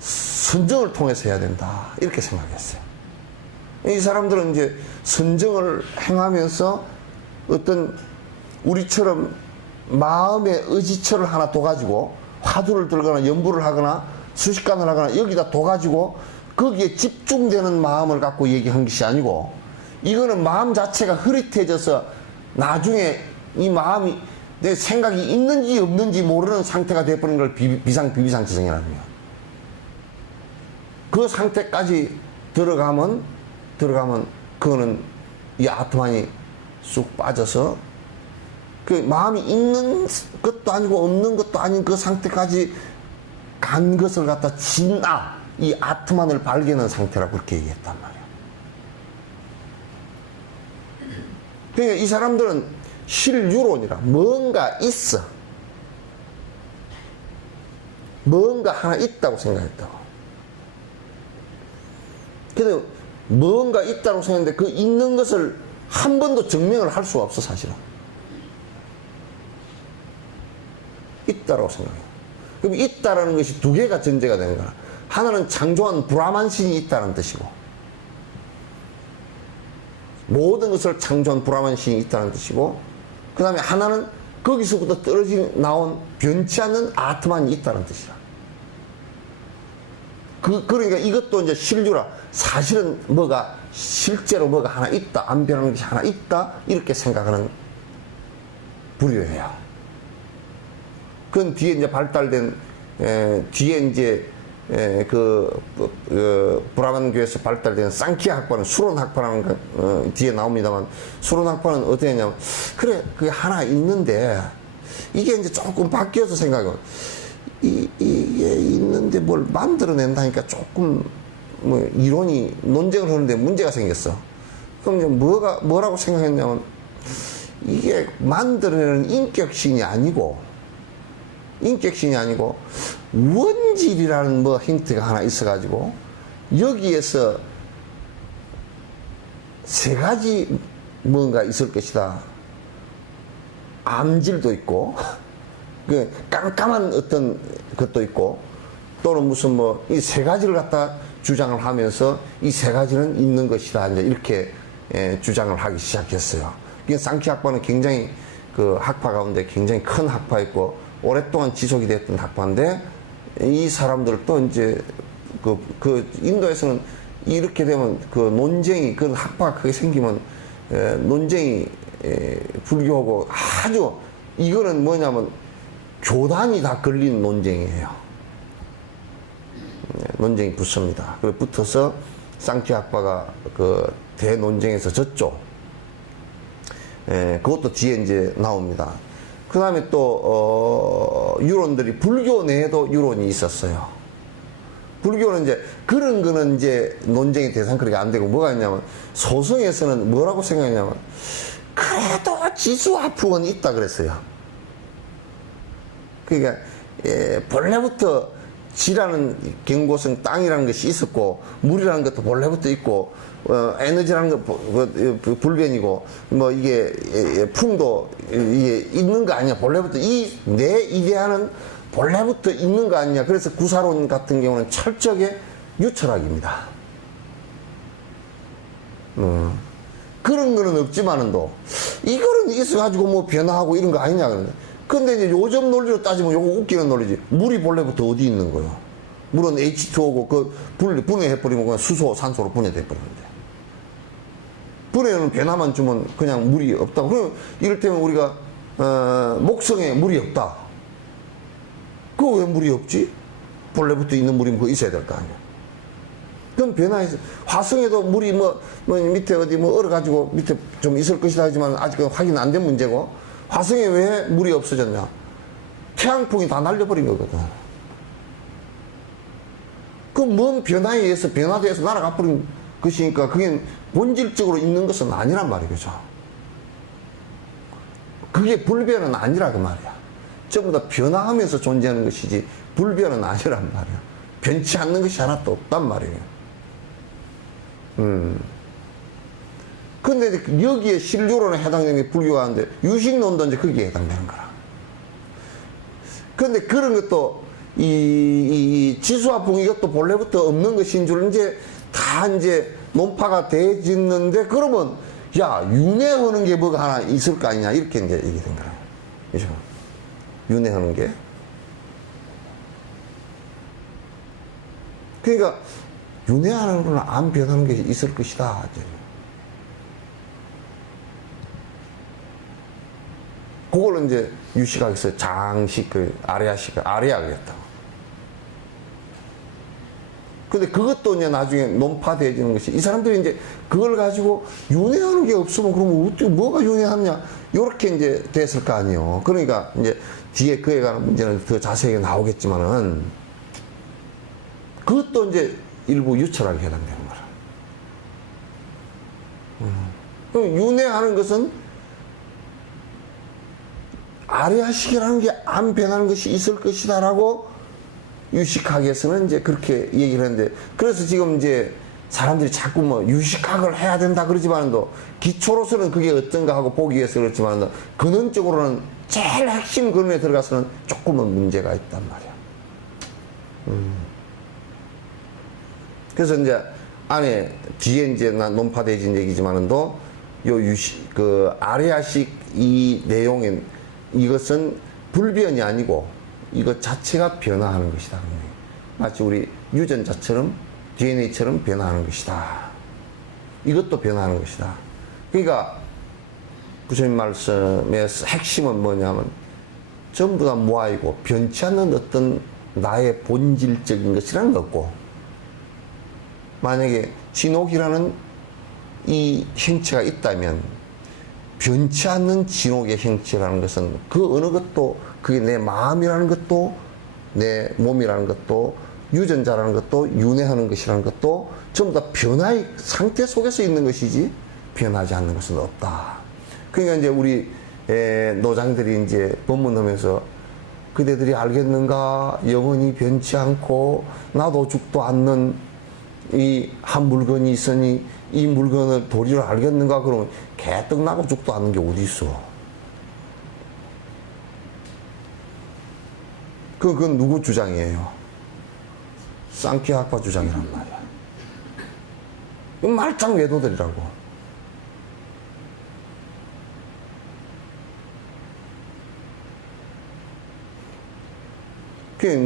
선정을 통해서 해야 된다. 이렇게 생각했어요. 이 사람들은 이제 선정을 행하면서 어떤 우리처럼 마음의 의지처를 하나 둬가지고 화두를 들거나 연부를 하거나 수식관을 하거나 여기다 둬가지고 거기에 집중되는 마음을 갖고 얘기한 것이 아니고 이거는 마음 자체가 흐릿해져서 나중에 이 마음이 내 생각이 있는지 없는지 모르는 상태가 되어버린 걸 비비상지성이라는 거야. 그 상태까지 들어가면 그거는 이 아트만이 쑥 빠져서 그 마음이 있는 것도 아니고 없는 것도 아닌 그 상태까지 간 것을 갖다 진아 이 아트만을 발견한 상태라고 그렇게 얘기했단 말이야. 그러니까 이 사람들은 실유론이라 뭔가 있어. 뭔가 하나 있다고 생각했다고. 근데 뭔가 있다고 생각했는데 그 있는 것을 한 번도 증명을 할 수가 없어 사실은. 있다라고 생각해요. 그럼 있다라는 것이 두 개가 전제가 되는 거야. 하나는 창조한 브라만 신이 있다는 뜻이고 모든 것을 창조한 브라만 신이 있다는 뜻이고 그 다음에 하나는 거기서부터 떨어져 나온 변치 않는 아트만이 있다는 뜻이야. 그러니까 이것도 이제 실주라. 사실은 실제로 뭐가 하나 있다. 안 변하는 것이 하나 있다. 이렇게 생각하는 불교예요. 그건 뒤에 이제 발달된, 뒤에 이제, 브라만교에서 발달된 쌍키아 학파는 수론 학파라는 뒤에 나옵니다만, 수론 학파는 어떻게 했냐면, 그래, 그게 하나 있는데, 이게 이제 조금 바뀌어서 생각해. 이게 있는데 뭘 만들어낸다니까 조금, 이론이 논쟁을 하는데 문제가 생겼어. 그럼 이제 뭐라고 생각했냐면, 이게 만들어내는 인격신이 아니고, 원질이라는 힌트가 하나 있어가지고, 여기에서 세 가지 뭔가 있을 것이다. 암질도 있고, 그 깜깜한 어떤 것도 있고, 또는 무슨 이 세 가지를 갖다 주장을 하면서 이 세 가지는 있는 것이다. 이제 이렇게 주장을 하기 시작했어요. 이게 쌍키 학파는 굉장히 그 학파 가운데 굉장히 큰 학파였고, 오랫동안 지속이 됐던 학파인데, 이 사람들도 이제 그 인도에서는 이렇게 되면 그 논쟁이, 그 학파가 크게 생기면 논쟁이 불교하고 아주 이거는 뭐냐면 교단이 다 걸린 논쟁이에요. 논쟁이 붙습니다. 그래 붙어서 쌍키 학파가 그 대논쟁에서 졌죠. 그것도 뒤에 이제 나옵니다. 그 다음에 또 유론들이 불교 내에도 유론이 있었어요. 불교는 이제 그런 거는 이제 논쟁의 대상 그렇게 안 되고 뭐가 있냐면 소승에서는 뭐라고 생각했냐면 그래도 지수화풍은 있다 그랬어요. 그러니까 본래부터 지라는 경고성 땅이라는 것이 있었고 물이라는 것도 본래부터 있고 에너지라는 것 불변이고 뭐 이게 풍도 이게 있는 거 아니야. 본래부터 이 내 이데아는 본래부터 있는 거 아니냐. 그래서 구사론 같은 경우는 철저하게 유철학입니다. 그런 거는 없지만은도 이거는 있어가지고 뭐 변화하고 이런 거 아니냐 그러는데. 근데 이제 요즘 논리로 따지면 요거 웃기는 논리지. 물이 본래부터 어디 있는 거예요? 물은 H2O고 그 분해해버리면 그냥 수소, 산소로 분해돼버리는데. 분해는 변화만 주면 그냥 물이 없다. 그럼 이를테면 우리가 목성에 물이 없다. 그거 왜 물이 없지? 본래부터 있는 물이면 그거 있어야 될 거 아니야. 그럼 변화해서 화성에도 물이 뭐 밑에 어디 뭐 얼어가지고 밑에 좀 있을 것이다 하지만 아직은 확인 안 된 문제고 화성에 왜 물이 없어졌냐? 태양풍이 다 날려버린 거거든. 그 먼 변화에 의해서 변화돼서 날아가 버린 것이니까 그게 본질적으로 있는 것은 아니란 말이죠. 그게 불변은 아니라 그 말이야. 전부 다 변화하면서 존재하는 것이지 불변은 아니란 말이야. 변치 않는 것이 하나도 없단 말이에요. 근데 여기에 신류론에 해당되는 게 불교가 하는데 유식론도 이제 거기에 해당되는 거라. 근데 그런 것도 이 지수화풍 이것도 본래부터 없는 것인 줄 이제 다 이제 논파가 돼지는데 그러면 야 윤회하는 게 뭐가 하나 있을 거 아니냐 이렇게 이제 얘기된 거라. 그죠? 윤회하는 게. 그러니까 윤회하는 거는 안 변하는 게 있을 것이다. 이제. 그걸 이제 유식학에서 장식, 아레아식, 아레아 그랬다. 근데 그것도 이제 나중에 논파되어지는 것이 이 사람들이 이제 그걸 가지고 윤회하는 게 없으면 그러면 어떻게 뭐가 윤회하냐 요렇게 이제 됐을 거 아니에요. 그러니까 이제 뒤에 그에 관한 문제는 더 자세하게 나오겠지만은 그것도 이제 일부 유철학에 해당되는 거라. 그럼 윤회하는 것은 아레아식이라는 게 안 변하는 것이 있을 것이다라고 유식학에서는 이제 그렇게 얘기를 했는데, 그래서 지금 이제 사람들이 자꾸 뭐 유식학을 해야 된다 그러지만도 기초로서는 그게 어떤가 하고 보기 위해서 그렇지만 근원적으로는 제일 핵심 근원에 들어가서는 조금은 문제가 있단 말이야. 그래서 이제 안에 뒤에 이제 논파되어진 얘기지만도 요 유식 그 아레아식 이 내용인 이것은 불변이 아니고 이것 자체가 변화하는 것이다. 마치 우리 유전자처럼 DNA처럼 변화하는 것이다. 이것도 변화하는 것이다. 그러니까 부처님 말씀의 핵심은 뭐냐면 전부 다 무아이고 변치 않는 어떤 나의 본질적인 것이라는 거 없고, 만약에 진옥이라는 이 형체가 있다면 변치 않는 진옥의 형체라는 것은 그 어느 것도 그게 내 마음이라는 것도 내 몸이라는 것도 유전자라는 것도 윤회하는 것이라는 것도 전부 다 변화의 상태 속에서 있는 것이지 변하지 않는 것은 없다. 그러니까 이제 우리 노장들이 이제 법문하면서 그대들이 알겠는가? 영원히 변치 않고 나도 죽도 않는 이 한 물건이 있으니 이 물건을 도리를 알겠는가? 그러면 개떡 나고 죽도 않는 게 어디 있어? 그건 누구 주장이에요? 쌍키 학파 주장이란 말이야. 이건 말짱 외도들이라고.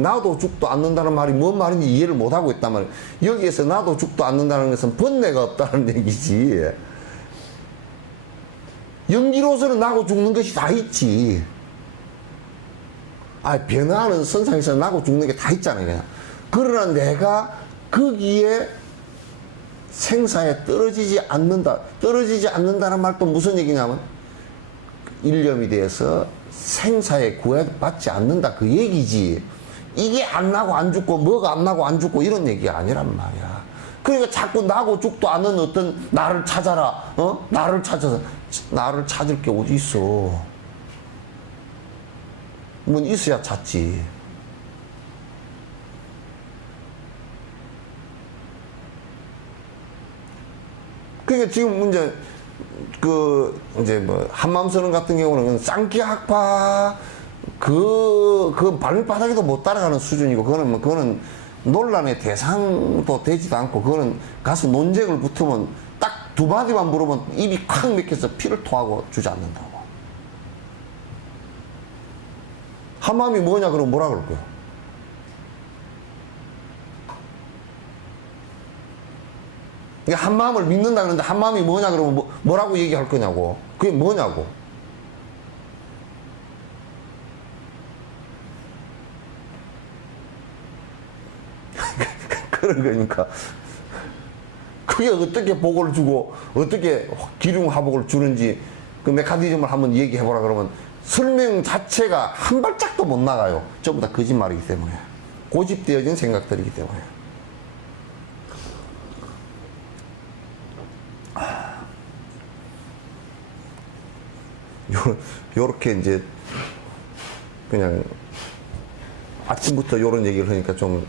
나도 죽도 않는다는 말이 뭔 말인지 이해를 못하고 있단 말이야. 여기에서 나도 죽도 않는다는 것은 번뇌가 없다는 얘기지. 연기로서는 나고 죽는 것이 다 있지. 변화하는 선상에서 나고 죽는 게 다 있잖아요. 그냥. 그러나 내가 거기에 생사에 떨어지지 않는다. 떨어지지 않는다는 말도 무슨 얘기냐면 일념이 돼서 생사에 구애받지 않는다. 그 얘기지. 이게 안 나고 안 죽고 뭐가 안 나고 안 죽고 이런 얘기가 아니란 말이야. 그러니까 자꾸 나고 죽도 않은 어떤 나를 찾아라. 나를 찾아서 나를 찾을 게 어디 있어. 뭐 있어야 찾지. 그러니까 지금 문제 이제 뭐 한마음선언 같은 경우는 쌍기학파 그 발밑바닥에도 못 따라가는 수준이고 그거는 논란의 대상도 되지도 않고 그거는 가서 논쟁을 붙으면 딱 두 마디만 물으면 입이 콱 막혀서 피를 토하고 주저앉는다고. 한마음이 뭐냐 그러면 뭐라 그럴 거야? 한마음을 믿는다 그러는데 한마음이 뭐냐 그러면 뭐라고 얘기할 거냐고. 그게 뭐냐고. 그런 거니까. 그게 어떻게 복을 주고 어떻게 기륭화복을 주는지 그 메커니즘을 한번 얘기해보라 그러면 설명 자체가 한 발짝도 못 나가요. 전부 다 거짓말이기 때문에. 고집되어진 생각들이기 때문에. 요렇게 이제 그냥 아침부터 요런 얘기를 하니까 좀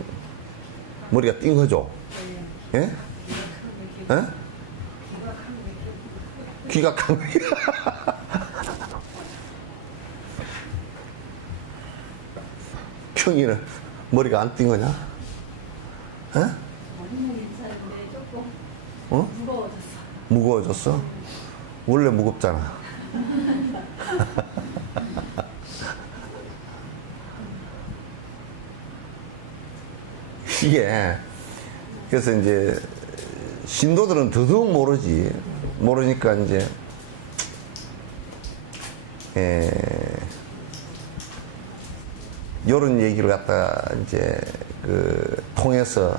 머리가 띵하죠? 예? 예? 귀각한 평이는 머리가 안 띵하냐? 예? 어? 무거워졌어. 무거워졌어? 원래 무겁잖아. 이게 그래서 이제 신도들은 더더욱 모르지. 모르니까 이제 요런 얘기를 갖다가 이제 통해서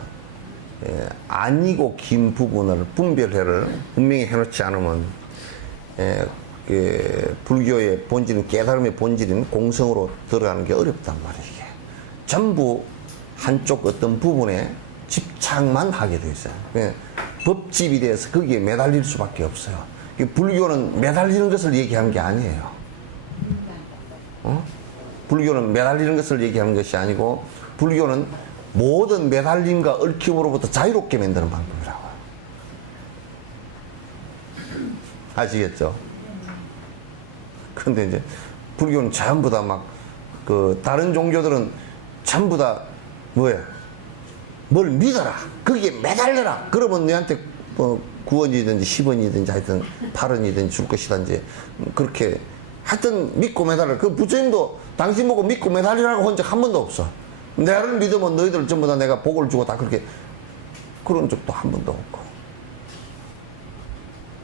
아니고 긴 부분을 분별해를 분명히 해놓지 않으면 불교의 본질은 깨달음의 본질인 공성으로 들어가는 게 어렵단 말이에요. 이게. 전부 한쪽 어떤 부분에 집착만 하게 돼 있어요. 법집이 돼서 거기에 매달릴 수밖에 없어요. 불교는 매달리는 것을 얘기하는 게 아니에요. 불교는 매달리는 것을 얘기하는 것이 아니고 불교는 모든 매달림과 얽힘으로부터 자유롭게 만드는 방법이라고요. 아시겠죠? 근데 이제 불교는 전부 다 막 다른 종교들은 전부 다 뭐예요? 뭘 믿어라. 거기에 매달려라. 그러면 너한테 뭐 9원이든지 10원이든지 하여튼 8원이든지 줄 것이든지 그렇게 하여튼 믿고 매달려. 그 부처님도 당신 보고 믿고 매달리라고 한 적 한 번도 없어. 나를 믿으면 너희들 전부 다 내가 복을 주고 다 그렇게 그런 적도 한 번도 없고.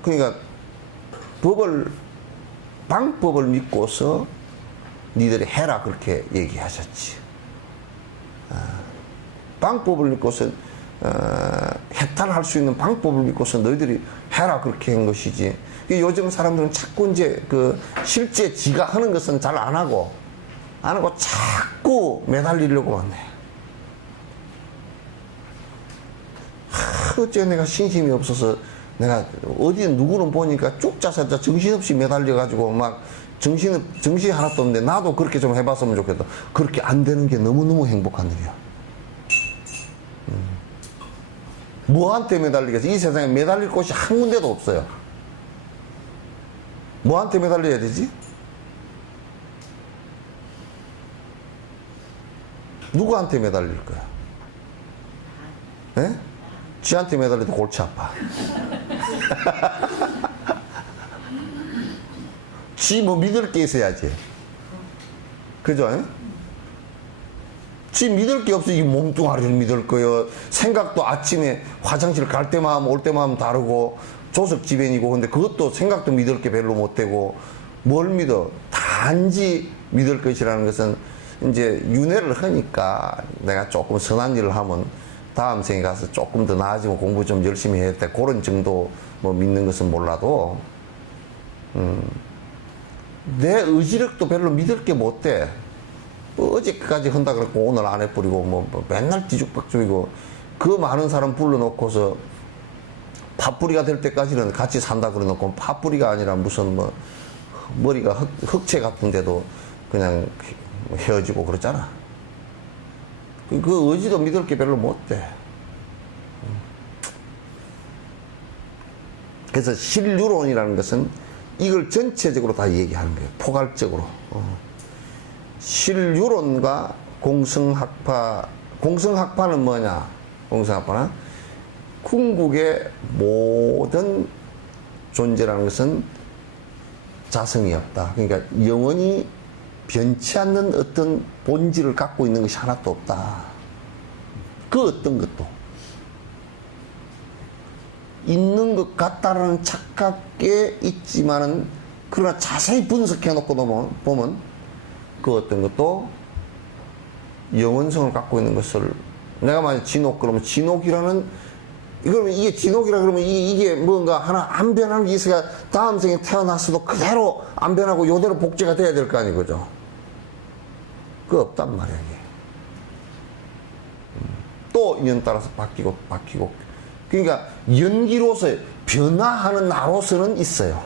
그러니까 방법을 믿고서 니들이 해라 그렇게 얘기하셨지. 방법을 믿고서 해탈할 수 있는 방법을 믿고서 너희들이 해라 그렇게 한 것이지. 요즘 사람들은 자꾸 이제 실제 지가 하는 것은 잘 안 하고 자꾸 매달리려고만 해. 어째 내가 신심이 없어서 내가 어디 누구는 보니까 쭉 짜서 정신없이 매달려가지고 막 정신 하나도 없는데 나도 그렇게 좀 해봤으면 좋겠다. 그렇게 안 되는 게 너무너무 행복한 일이야. 뭐한테 매달리겠어? 이 세상에 매달릴 곳이 한 군데도 없어요. 뭐한테 매달려야 되지? 누구한테 매달릴 거야? 예? 지한테 매달려도 골치 아파. 지 뭐 믿을 게 있어야지. 그죠? 지 믿을 게 없어. 이 몸뚱아리를 믿을 거요. 생각도 아침에 화장실 갈 때만 하면 올 때만 하면 다르고 조석지변이고, 근데 그것도 생각도 믿을 게 별로 못 되고, 뭘 믿어? 단지 믿을 것이라는 것은 이제 윤회를 하니까 내가 조금 선한 일을 하면 다음 생에 가서 조금 더 나아지면 공부 좀 열심히 해야 돼. 그런 정도 뭐 믿는 것은 몰라도, 내 의지력도 별로 믿을 게 못 돼. 뭐 어제까지 한다 그랬고 오늘 안 해버리고 뭐 맨날 뒤죽박죽이고, 그 많은 사람 불러놓고서 팥뿌리가 될 때까지는 같이 산다 그래놓고 팥뿌리가 아니라 무슨 뭐 머리가 흑채 같은데도 그냥 헤어지고 그러잖아. 그 의지도 믿을 게 별로 못 돼. 그래서 신유론이라는 것은 이걸 전체적으로 다 얘기하는 거예요. 포괄적으로. 신유론과 공성학파는 뭐냐? 공성학파는 궁극의 모든 존재라는 것은 자성이 없다. 그러니까 영원히 변치 않는 어떤 본질을 갖고 있는 것이 하나도 없다. 그 어떤 것도 있는 것 같다라는 착각에 있지만은, 그러나 자세히 분석해 놓고 보면 그 어떤 것도 영원성을 갖고 있는 것을, 내가 만약 진옥 그러면 진옥이라는, 그러면 이게 진옥이라 그러면 이게 뭔가 하나 안 변하는 게 있어야 다음 생에 태어났어도 그대로 안 변하고 요대로 복제가 돼야 될 거 아니에요, 그죠? 그거 없단 말이야, 이게. 또 인연 따라서 바뀌고. 그러니까 연기로서 변화하는 나로서는 있어요.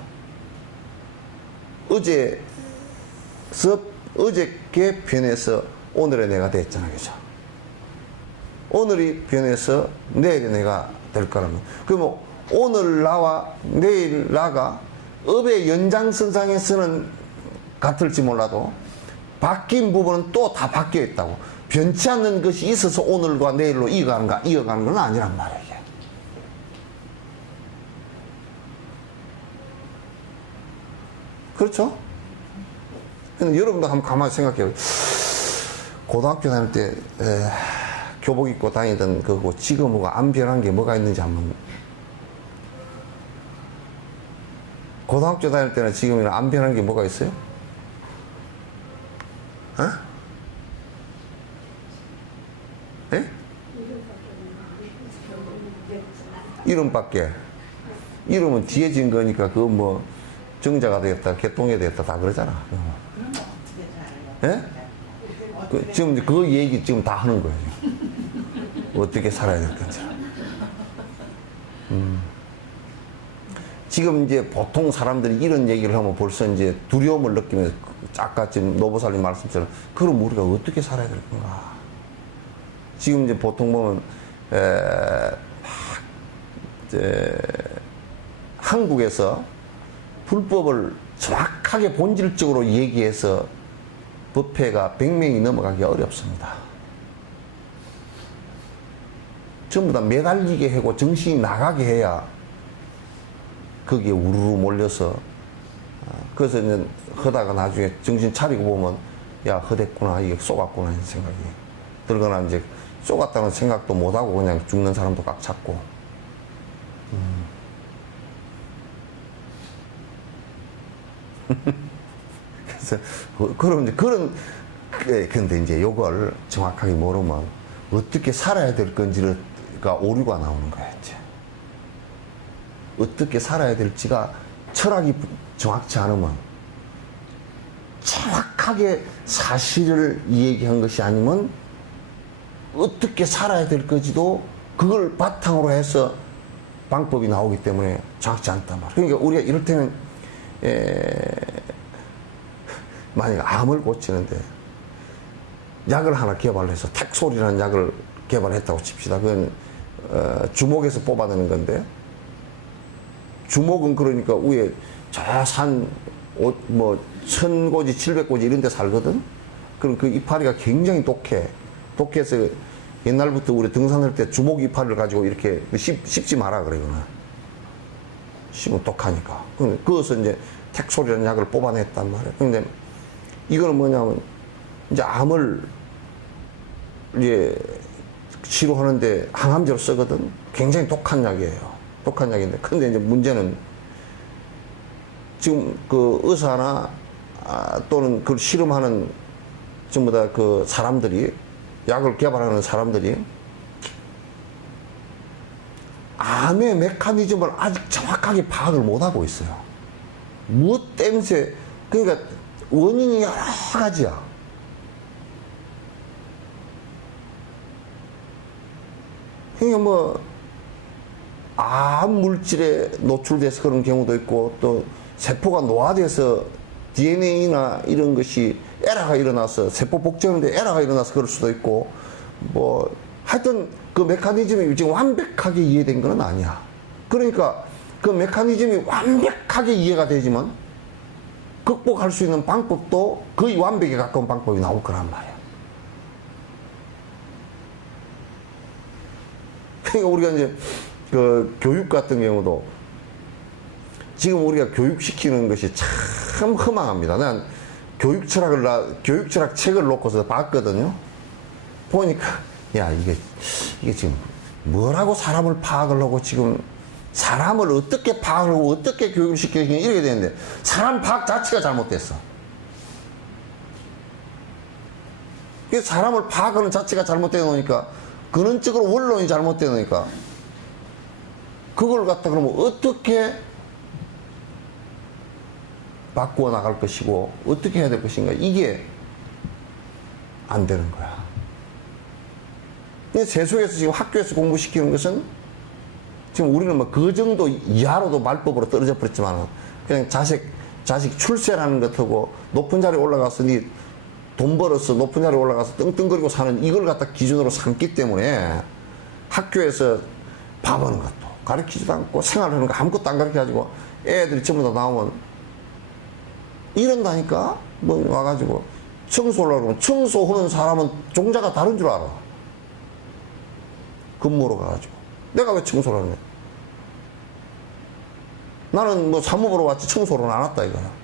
어저께 변해서 오늘의 내가 됐잖아, 그죠? 오늘이 변해서 내일의 내가 될 거라면, 그러면 오늘 나와 내일 나가 업의 연장선상에서는 같을지 몰라도 바뀐 부분은 또 다 바뀌어 있다고. 변치 않는 것이 있어서 오늘과 내일로 이어가는 건 아니란 말이야, 이게. 그렇죠? 근데 여러분도 한번 가만히 생각해요. 고등학교 다닐 때 교복 입고 다니던 그거 지금하고 안 변한 게 뭐가 있는지 한번. 고등학교 다닐 때는 지금이랑 안 변한 게 뭐가 있어요? 어? 예? 이름밖에. 이름은 뒤에 진 거니까 그거 뭐 정자가 되겠다, 개똥이 되겠다 다 그러잖아. 예? 지금 그 얘기 지금 다 하는 거예요. 어떻게 살아야 될 건지. 지금 이제 보통 사람들이 이런 얘기를 하면 벌써 이제 두려움을 느끼면서, 아까 지금 노보살님 말씀처럼, 그럼 우리가 어떻게 살아야 될 건가? 지금 이제 보통 보면, 한국에서 불법을 정확하게 본질적으로 얘기해서 법회가 100명이 넘어가기 어렵습니다. 전부 다 매달리게 하고 정신이 나가게 해야 거기에 우르르 몰려서, 그래서 이제 하다가 나중에 정신 차리고 보면, 야, 허됐구나, 이게 쏘갔구나, 이런 생각이 들거나, 이제 쏘갔다는 생각도 못하고 그냥 죽는 사람도 꽉 잡고. 그래서, 그럼 이제 근데 이제 요걸 정확하게 모르면 어떻게 살아야 될 건지가 오류가 나오는 거야, 이제. 어떻게 살아야 될지가 철학이 정확치 않으면, 정확하게 사실을 얘기한 것이 아니면 어떻게 살아야 될 건지도 그걸 바탕으로 해서 방법이 나오기 때문에 정확치 않단 말이야. 그러니까 우리가 이를테면 만약 암을 고치는데 약을 하나 개발해서 텍솔이라는 약을 개발했다고 칩시다. 그건 주목에서 뽑아내는 건데, 주목은 그러니까 위에 저 산 뭐 1000고지 700고지 이런 데 살거든. 그럼 그 이파리가 굉장히 독해서 옛날부터 우리 등산할 때 주목 이파리를 가지고 이렇게 씹지 마라 그러거나, 씹으면 독하니까. 그것을 이제 텍솔이라는 약을 뽑아냈단 말이에요. 근데 이거는 뭐냐면 이제 암을 이제 치료하는데 항암제로 쓰거든. 굉장히 독한 약이에요. 독한 약인데. 근데 이제 문제는 지금 그 의사나 또는 그걸 실험하는 전부 다 그 사람들이, 약을 개발하는 사람들이 암의 메커니즘을 아직 정확하게 파악을 못하고 있어요. 무엇 때문에, 그러니까 원인이 여러 가지야. 그러니까 뭐, 암 물질에 노출돼서 그런 경우도 있고, 또 세포가 노화돼서 DNA나 이런 것이 에러가 일어나서, 세포 복제하는데 에러가 일어나서 그럴 수도 있고, 뭐, 하여튼 그 메커니즘이 지금 완벽하게 이해된 건 아니야. 그러니까 그 메커니즘이 완벽하게 이해가 되지만 극복할 수 있는 방법도 거의 완벽에 가까운 방법이 나올 거란 말이야. 그러니까 우리가 이제 그 교육 같은 경우도 지금 우리가 교육시키는 것이 참 허망합니다. 난 교육 철학 책을 놓고서 봤거든요. 보니까 야, 이게 지금 뭐라고 사람을 파악을 하고 지금 사람을 어떻게 파악을 하고 어떻게 교육을 시키냐 이렇게 되는데 사람 파악 자체가 잘못됐어. 사람을 파악하는 자체가 잘못되어 놓으니까 근원적으로 원론이 잘못되어 놓으니까 그걸 갖다 그러면 어떻게 바꾸어 나갈 것이고 어떻게 해야 될 것인가 이게 안 되는 거야. 세속에서 지금 학교에서 공부시키는 것은 지금 우리는 뭐 그 정도 이하로도 말법으로 떨어져 버렸지만 그냥 자식 출세라는 것하고 높은 자리에 올라가서 니 돈 벌어서 높은 자리에 올라가서 떵떵거리고 사는 이걸 갖다 기준으로 삼기 때문에 학교에서 밥하는 것도 가르치지도 않고 생활하는 거 아무것도 안 가르쳐가지고 애들이 전부 다 나오면 이런다니까. 뭐 와가지고 청소하려고 그러면 청소하는 사람은 종자가 다른 줄 알아. 근무로 가가지고 내가 왜 청소를 하냐. 나는 뭐 사무보러 왔지 청소를 안 왔다 이거야.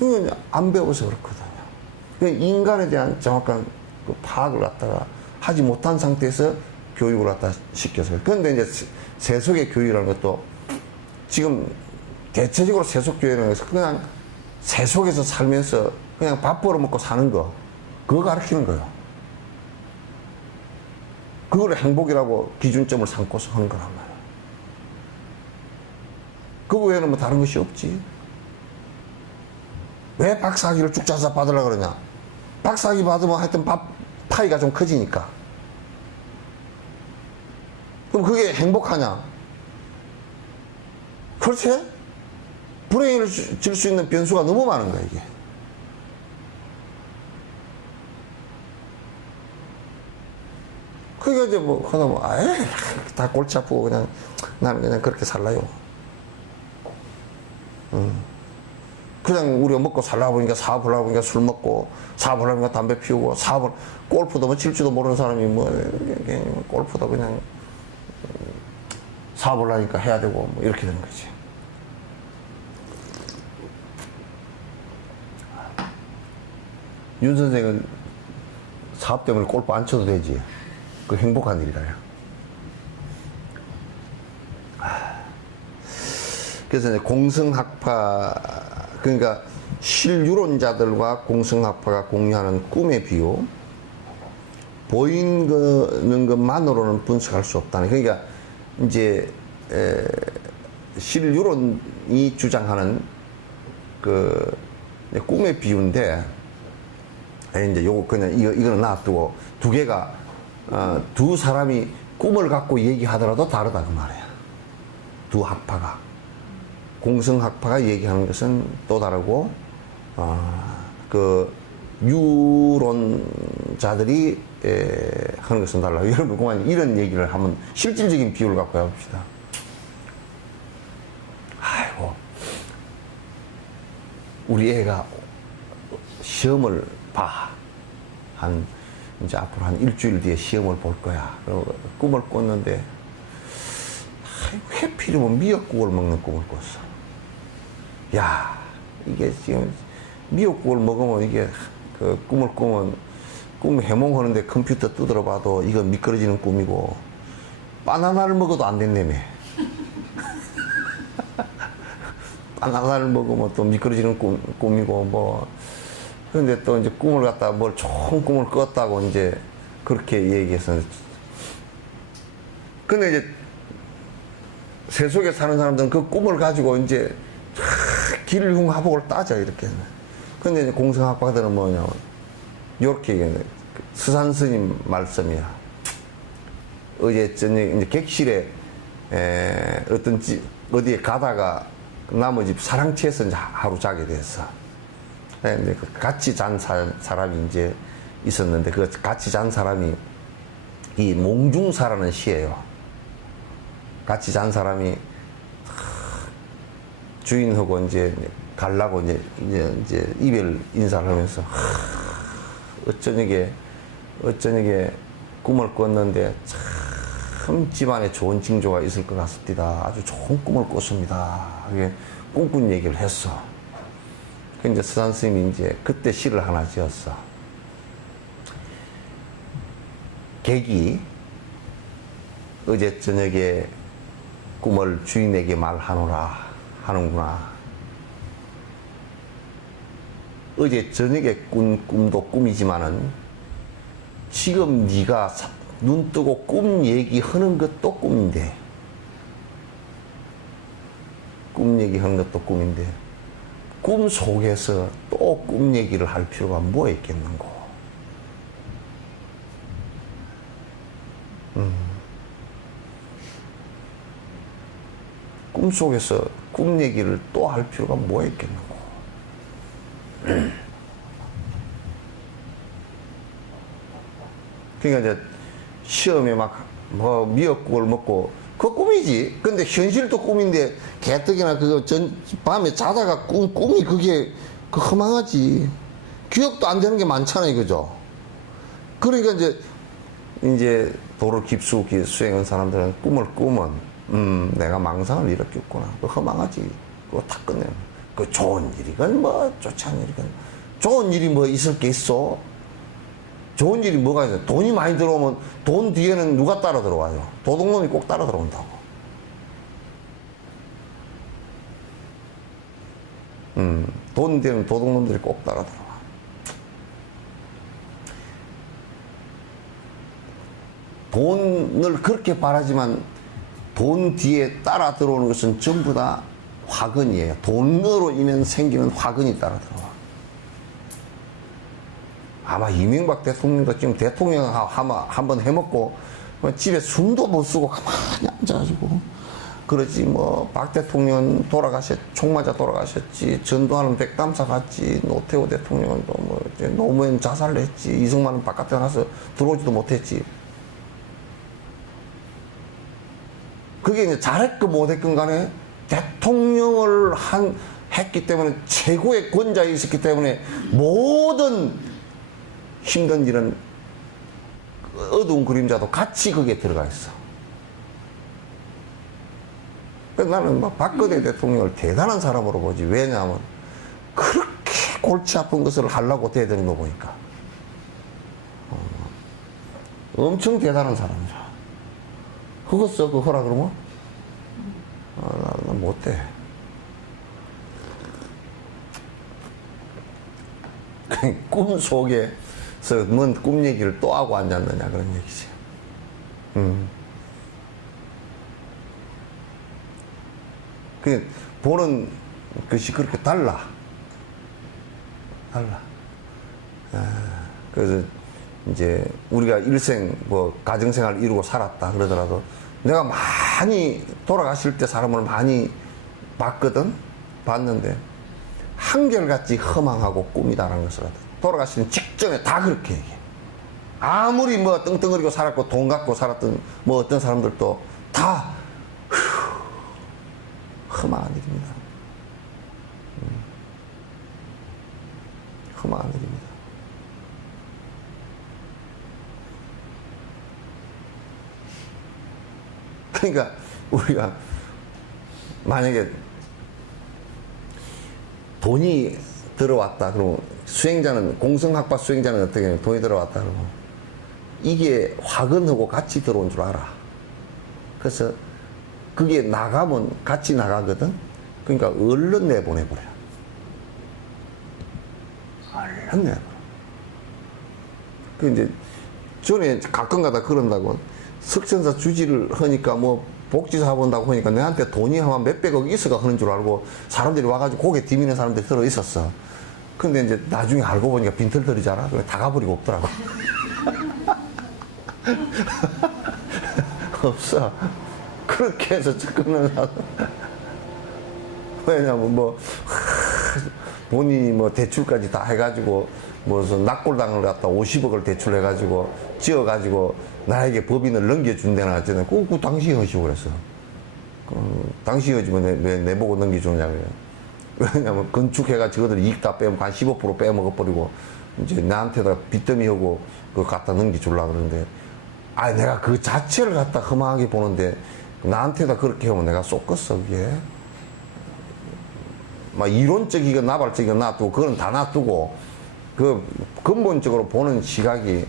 이건 안 배워서 그렇거든요. 인간에 대한 정확한 그 파악을 갖다가 하지 못한 상태에서 교육을 갖다 시켜서. 그런데 이제 세속의 교육이라는 것도 지금 대체적으로 세속교육이라는 것은 그냥 세속에서 살면서 그냥 밥 벌어먹고 사는 거 그거 가르치는 거예요. 그걸 행복이라고 기준점을 삼고서 하는 거란 말이야. 그거 외에는 뭐 다른 것이 없지. 왜 박사학위를 쭉 짜서 받으려고 그러냐. 박사학위 받으면 하여튼 파이가 좀 커지니까. 그럼 그게 행복하냐? 그렇지? 불행을 줄 수 있는 변수가 너무 많은 거야 이게. 그게 이제 뭐, 하다 뭐, 아예, 다 골치 아프고, 그냥, 나는 그냥 그렇게 살라요. 그냥 우리가 먹고 살라 보니까 사업을 하다 보니까 술 먹고, 사업을 하니까 담배 피우고, 골프도 뭐 칠 줄도 모르는 사람이 뭐, 골프도 그냥, 사업을 하니까 해야 되고, 뭐, 이렇게 되는 거지. 윤 선생은 사업 때문에 골프 안 쳐도 되지. 그 행복한 일이라요. 그래서 이제 공성학파, 그러니까 실유론자들과 공성학파가 공유하는 꿈의 비유, 보이는 것만으로는 분석할 수 없다는. 그러니까 이제 실유론이 주장하는 그 꿈의 비유인데, 이제 요거 그냥 이거는 놔두고 두 개가 두 사람이 꿈을 갖고 얘기하더라도 다르다 그 말이야. 두 학파가. 공성학파가 얘기하는 것은 또 다르고 그 유론자들이 하는 것은 달라. 여러분 그만 이런 얘기를 하면 실질적인 비유를 갖고 해봅시다. 아이고 우리 애가 시험을 봐. 이제 앞으로 한 일주일 뒤에 시험을 볼 거야. 그리고 꿈을 꿨는데, 해필이면 미역국을 먹는 꿈을 꿨어. 야, 이게 지금 미역국을 먹으면 이게 그 꿈을 꾸면 꿈 해몽하는데 컴퓨터 두드려 봐도 이거 미끄러지는 꿈이고, 바나나를 먹어도 안 된다며. 바나나를 먹으면 또 미끄러지는 꿈이고, 뭐. 그런데 또 이제 꿈을 갖다가 뭘 좋은 꿈을 꿨다고 이제 그렇게 얘기해서. 근데 이제 세속에 사는 사람들은 그 꿈을 가지고 이제 길흉하복을 따져, 이렇게. 근데 이제 공성학파들은 뭐냐, 요렇게 얘기해. 스산 스님 말씀이야. 어제 저녁 이제 객실에 어디에 가다가 남의 집 사랑채에서 이제 하루 자게 됐어. 이제 같이 잔 사람이 이제 있었는데, 그 같이 잔 사람이 이 몽중사라는 시예요. 같이 잔 사람이 주인하고 이제 가려고 이제 이별 인사를 하면서, 어쩌니게 꿈을 꿨는데 참 집안에 좋은 징조가 있을 것 같습니다. 아주 좋은 꿈을 꿨습니다. 이게 꿈꾼 얘기를 했어. 그 이제 스산 스님이 이제 그때 시를 하나 지었어. 객이 어제 저녁에 꿈을 주인에게 말하노라 하는구나. 어제 저녁에 꾼 꿈도 꿈이지만은 지금 네가 눈 뜨고 꿈 얘기하는 것도 꿈인데, 꿈 얘기하는 것도 꿈인데, 꿈 속에서 또 꿈 얘기를 할 필요가 뭐 있겠는고. 꿈 속에서 꿈 얘기를 또 할 필요가 뭐 있겠는고. 그러니까 이제 시험에 막 뭐 미역국을 먹고, 그거 꿈이지. 근데 현실도 꿈인데 개떡이나 그거 밤에 자다가 꿈이 그게 허망하지. 기억도 안 되는 게 많잖아요, 그죠? 그러니까 이제 도를 깊숙이 수행한 사람들은 꿈을 꾸면 내가 망상을 일으켰구나. 그거 허망하지. 그거 다 끝내는. 그 좋은 일이건 뭐 좋지 않은 일이건, 좋은 일이 뭐 있을 게 있어? 좋은 일이 뭐가 있어? 돈이 많이 들어오면 돈 뒤에는 누가 따라 들어와요? 도둑놈이 꼭 따라 들어온다고. 돈 뒤에는 도둑놈들이 꼭 따라 들어와. 돈을 그렇게 바라지만 돈 뒤에 따라 들어오는 것은 전부 다 화근이에요. 돈으로 인해 생기는 화근이 따라 들어와. 아마 이명박 대통령도 지금 대통령 한번 해먹고 집에 숨도 못 쉬고 가만히 앉아가지고 그러지. 뭐 박 대통령 총 맞아 돌아가셨지. 전두환은 백담사 갔지. 노태우 대통령은 또 뭐 노무현 자살을 했지. 이승만은 바깥에 나가서 들어오지도 못했지. 그게 이제 잘했건 못했건 간에 대통령을 했기 때문에, 최고의 권자에 있었기 때문에 모든 힘든 일은 어두운 그림자도 같이 거기에 들어가 있어. 그래서 나는 박근혜 대통령을 대단한 사람으로 보지. 왜냐하면 그렇게 골치 아픈 것을 하려고 대드는 거 보니까 엄청 대단한 사람이야. 그거 써, 그거 하라 그러면 나 못해. 꿈 속에서 뭔 꿈 얘기를 또 하고 앉았느냐, 그런 얘기지. 그 보는 것이 그렇게 달라. 그래서 이제 우리가 일생 뭐 가정생활 이루고 살았다 그러더라도, 내가 많이 돌아가실 때 사람을 많이 봤는데 한결같이 허망하고 꿈이다라는 것을 돌아가시는 직전에 다 그렇게 얘기해. 아무리 뭐 떵떵거리고 살았고 돈 갖고 살았던 뭐 어떤 사람들도 다 허망한 일입니다. 허망한 일입니다. 그러니까 우리가 만약에 돈이 들어왔다 그러면 수행자는, 공성학파 수행자는 어떻게 해요? 돈이 들어왔다 그러고. 이게 화근하고 같이 들어온 줄 알아. 그래서 그게 나가면 같이 나가거든? 그러니까 얼른 내보내버려. 얼른 내보내. 그 이제 전에 가끔 가다 그런다고. 석천사 주지를 하니까 뭐 복지사 본다고 하니까 내한테 돈이 한 몇백억 있어가 하는 줄 알고 사람들이 와가지고 고개 뒤미는 사람들이 들어 있었어. 근데 이제 나중에 알고 보니까 빈털터리잖아. 그래 다 가버리고 없더라고. 없어. 그렇게 해서 접근을 하고. 왜냐면 뭐, 본인이 뭐 대출까지 다 해가지고, 무슨 낙골당을 갖다 50억을 대출해가지고, 지어가지고, 나에게 법인을 넘겨준다나 하잖아. 그 당신이 하시고 그랬어. 당신이 하지면 왜 내보고 넘겨주냐고요. 왜냐면 건축해가 저거들 이익 다 빼면 한 15% 빼먹어버리고, 이제 나한테다 빚더미 하고, 그거 갖다 넘겨주려고 그러는데, 아, 내가 그 자체를 갖다 험하게 보는데, 나한테다 그렇게 하면 내가 쏟겠어, 그게. 막 이론적이고 나발적이고 놔두고, 그건 다 놔두고, 그 근본적으로 보는 시각이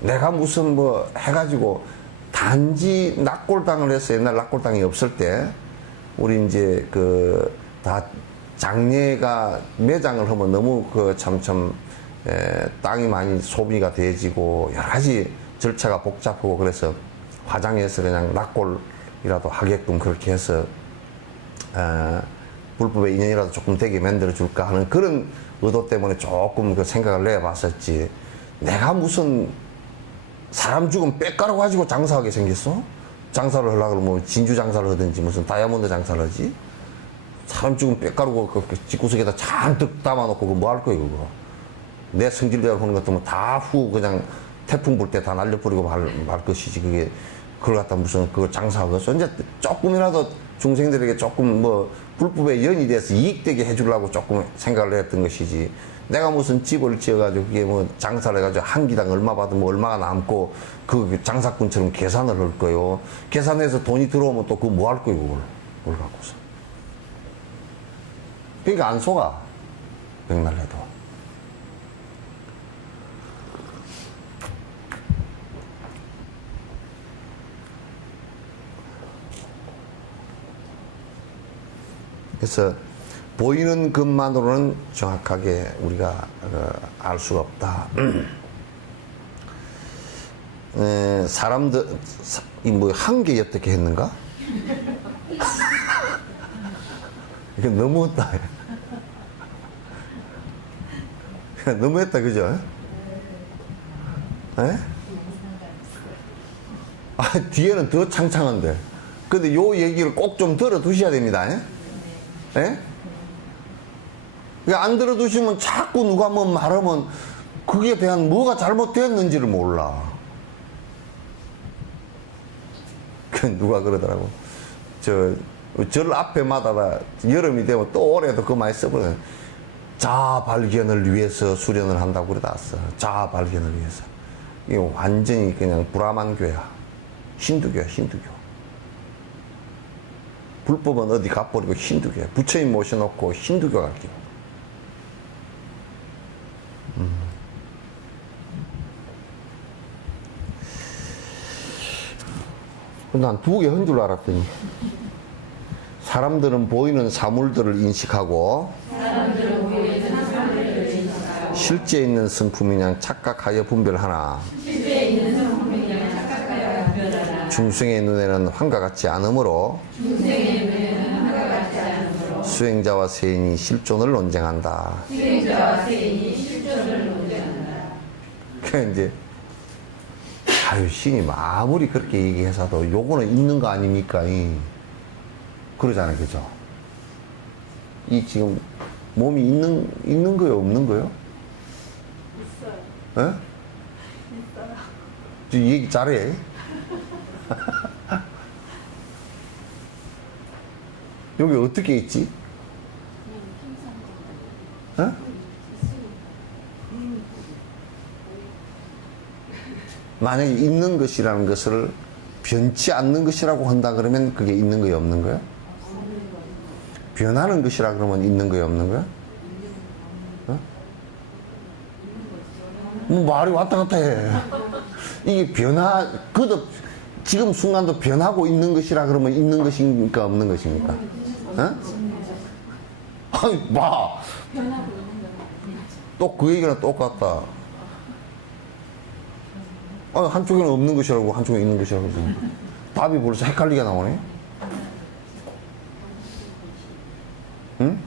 내가 무슨 뭐 해가지고 단지 낙골당을 해서 옛날 낙골당이 없을 때, 우리 이제 그 다 장례가 매장을 하면 너무 그 땅이 많이 소비가 돼지고 여러 가지 절차가 복잡하고 그래서 화장해서 그냥 낙골이라도 하게끔 그렇게 해서 불법의 인연이라도 조금 되게 만들어 줄까 하는 그런 의도 때문에 조금 그 생각을 내봤었지. 내가 무슨 사람 죽으면 빽가루 가지고 장사하게 생겼어? 장사를 하려고 그러면 뭐 진주 장사를 하든지 무슨 다이아몬드 장사를 하지? 사람 죽으면 빽가루 그 집구석에다 잔뜩 담아놓고 그거 뭐 할 거야 그거? 내 성질대로 하는 것도 다 후 그냥 태풍 불 때 다 날려버리고 말 것이지. 그게 그걸 갖다 무슨 그걸 장사하겠어? 이제 조금이라도 중생들에게 조금 뭐 불법에 연이 돼서 이익되게 해주려고 조금 생각을 했던 것이지. 내가 무슨 집을 지어가지고 그게 뭐 장사를 해가지고 한 기당 얼마 받으면 얼마가 남고 그 장사꾼처럼 계산을 할 거요. 계산해서 돈이 들어오면 또 그거 뭐 할 거요 그걸 갖고서. 그러니까 안 속아. 백날해도. 그래서 보이는 것만으로는 정확하게 우리가 알 수가 없다. 사람들 뭐 한계 어떻게 했는가? 이거 너무했다. 너무했다, 그죠? 에? 아, 뒤에는 더 창창한데. 근데 요 얘기를 꼭 좀 들어 두셔야 됩니다. 에? 에? 안 들어두시면 자꾸 누가 뭐 말하면 그게 대한 뭐가 잘못됐는지를 몰라. 누가 그러더라고. 절 앞에마다 여름이 되면 또 올해도 그 많이 써버려. 자아 발견을 위해서 수련을 한다고 그러다 왔어. 자아 발견을 위해서. 이게 완전히 그냥 브라만 교야. 힌두교야, 힌두교. 불법은 어디 가버리고 힌두교야. 부처님 모셔놓고 힌두교 갈게요. 난 두 개 한 줄 알았더니 사람들은 보이는 사물들을 인식하고 실제 있는 성품이냐 착각하여 분별하나 중생의 눈에는 환과 같지 않으므로 수행자와 세인이 실존을 논쟁한다. 그 이제 아유 신이 아무리 그렇게 얘기해서도 요거는 있는 거 아닙니까? 그러잖아요, 그죠? 이 지금 몸이 있는 거요, 없는 거요? 있어요. 에? 있어요. 지금 얘기 잘해. 여기 어떻게 있지? 에? 만약에 있는 것이라는 것을 변치 않는 것이라고 한다 그러면 그게 있는 거예요, 없는 거예요? 변하는 것이라 그러면 있는 거예요, 없는 거예요? 어? 뭐 말이 왔다 갔다 해. 이게 그도 지금 순간도 변하고 있는 것이라 그러면 있는 것입니까? 없는 것입니까? 어? 아니, 봐. 또 그 얘기랑 똑같다. 한쪽에는 없는 것이라고, 한쪽에 있는 것이라고. 답이 벌써 헷갈리게 나오네. 응?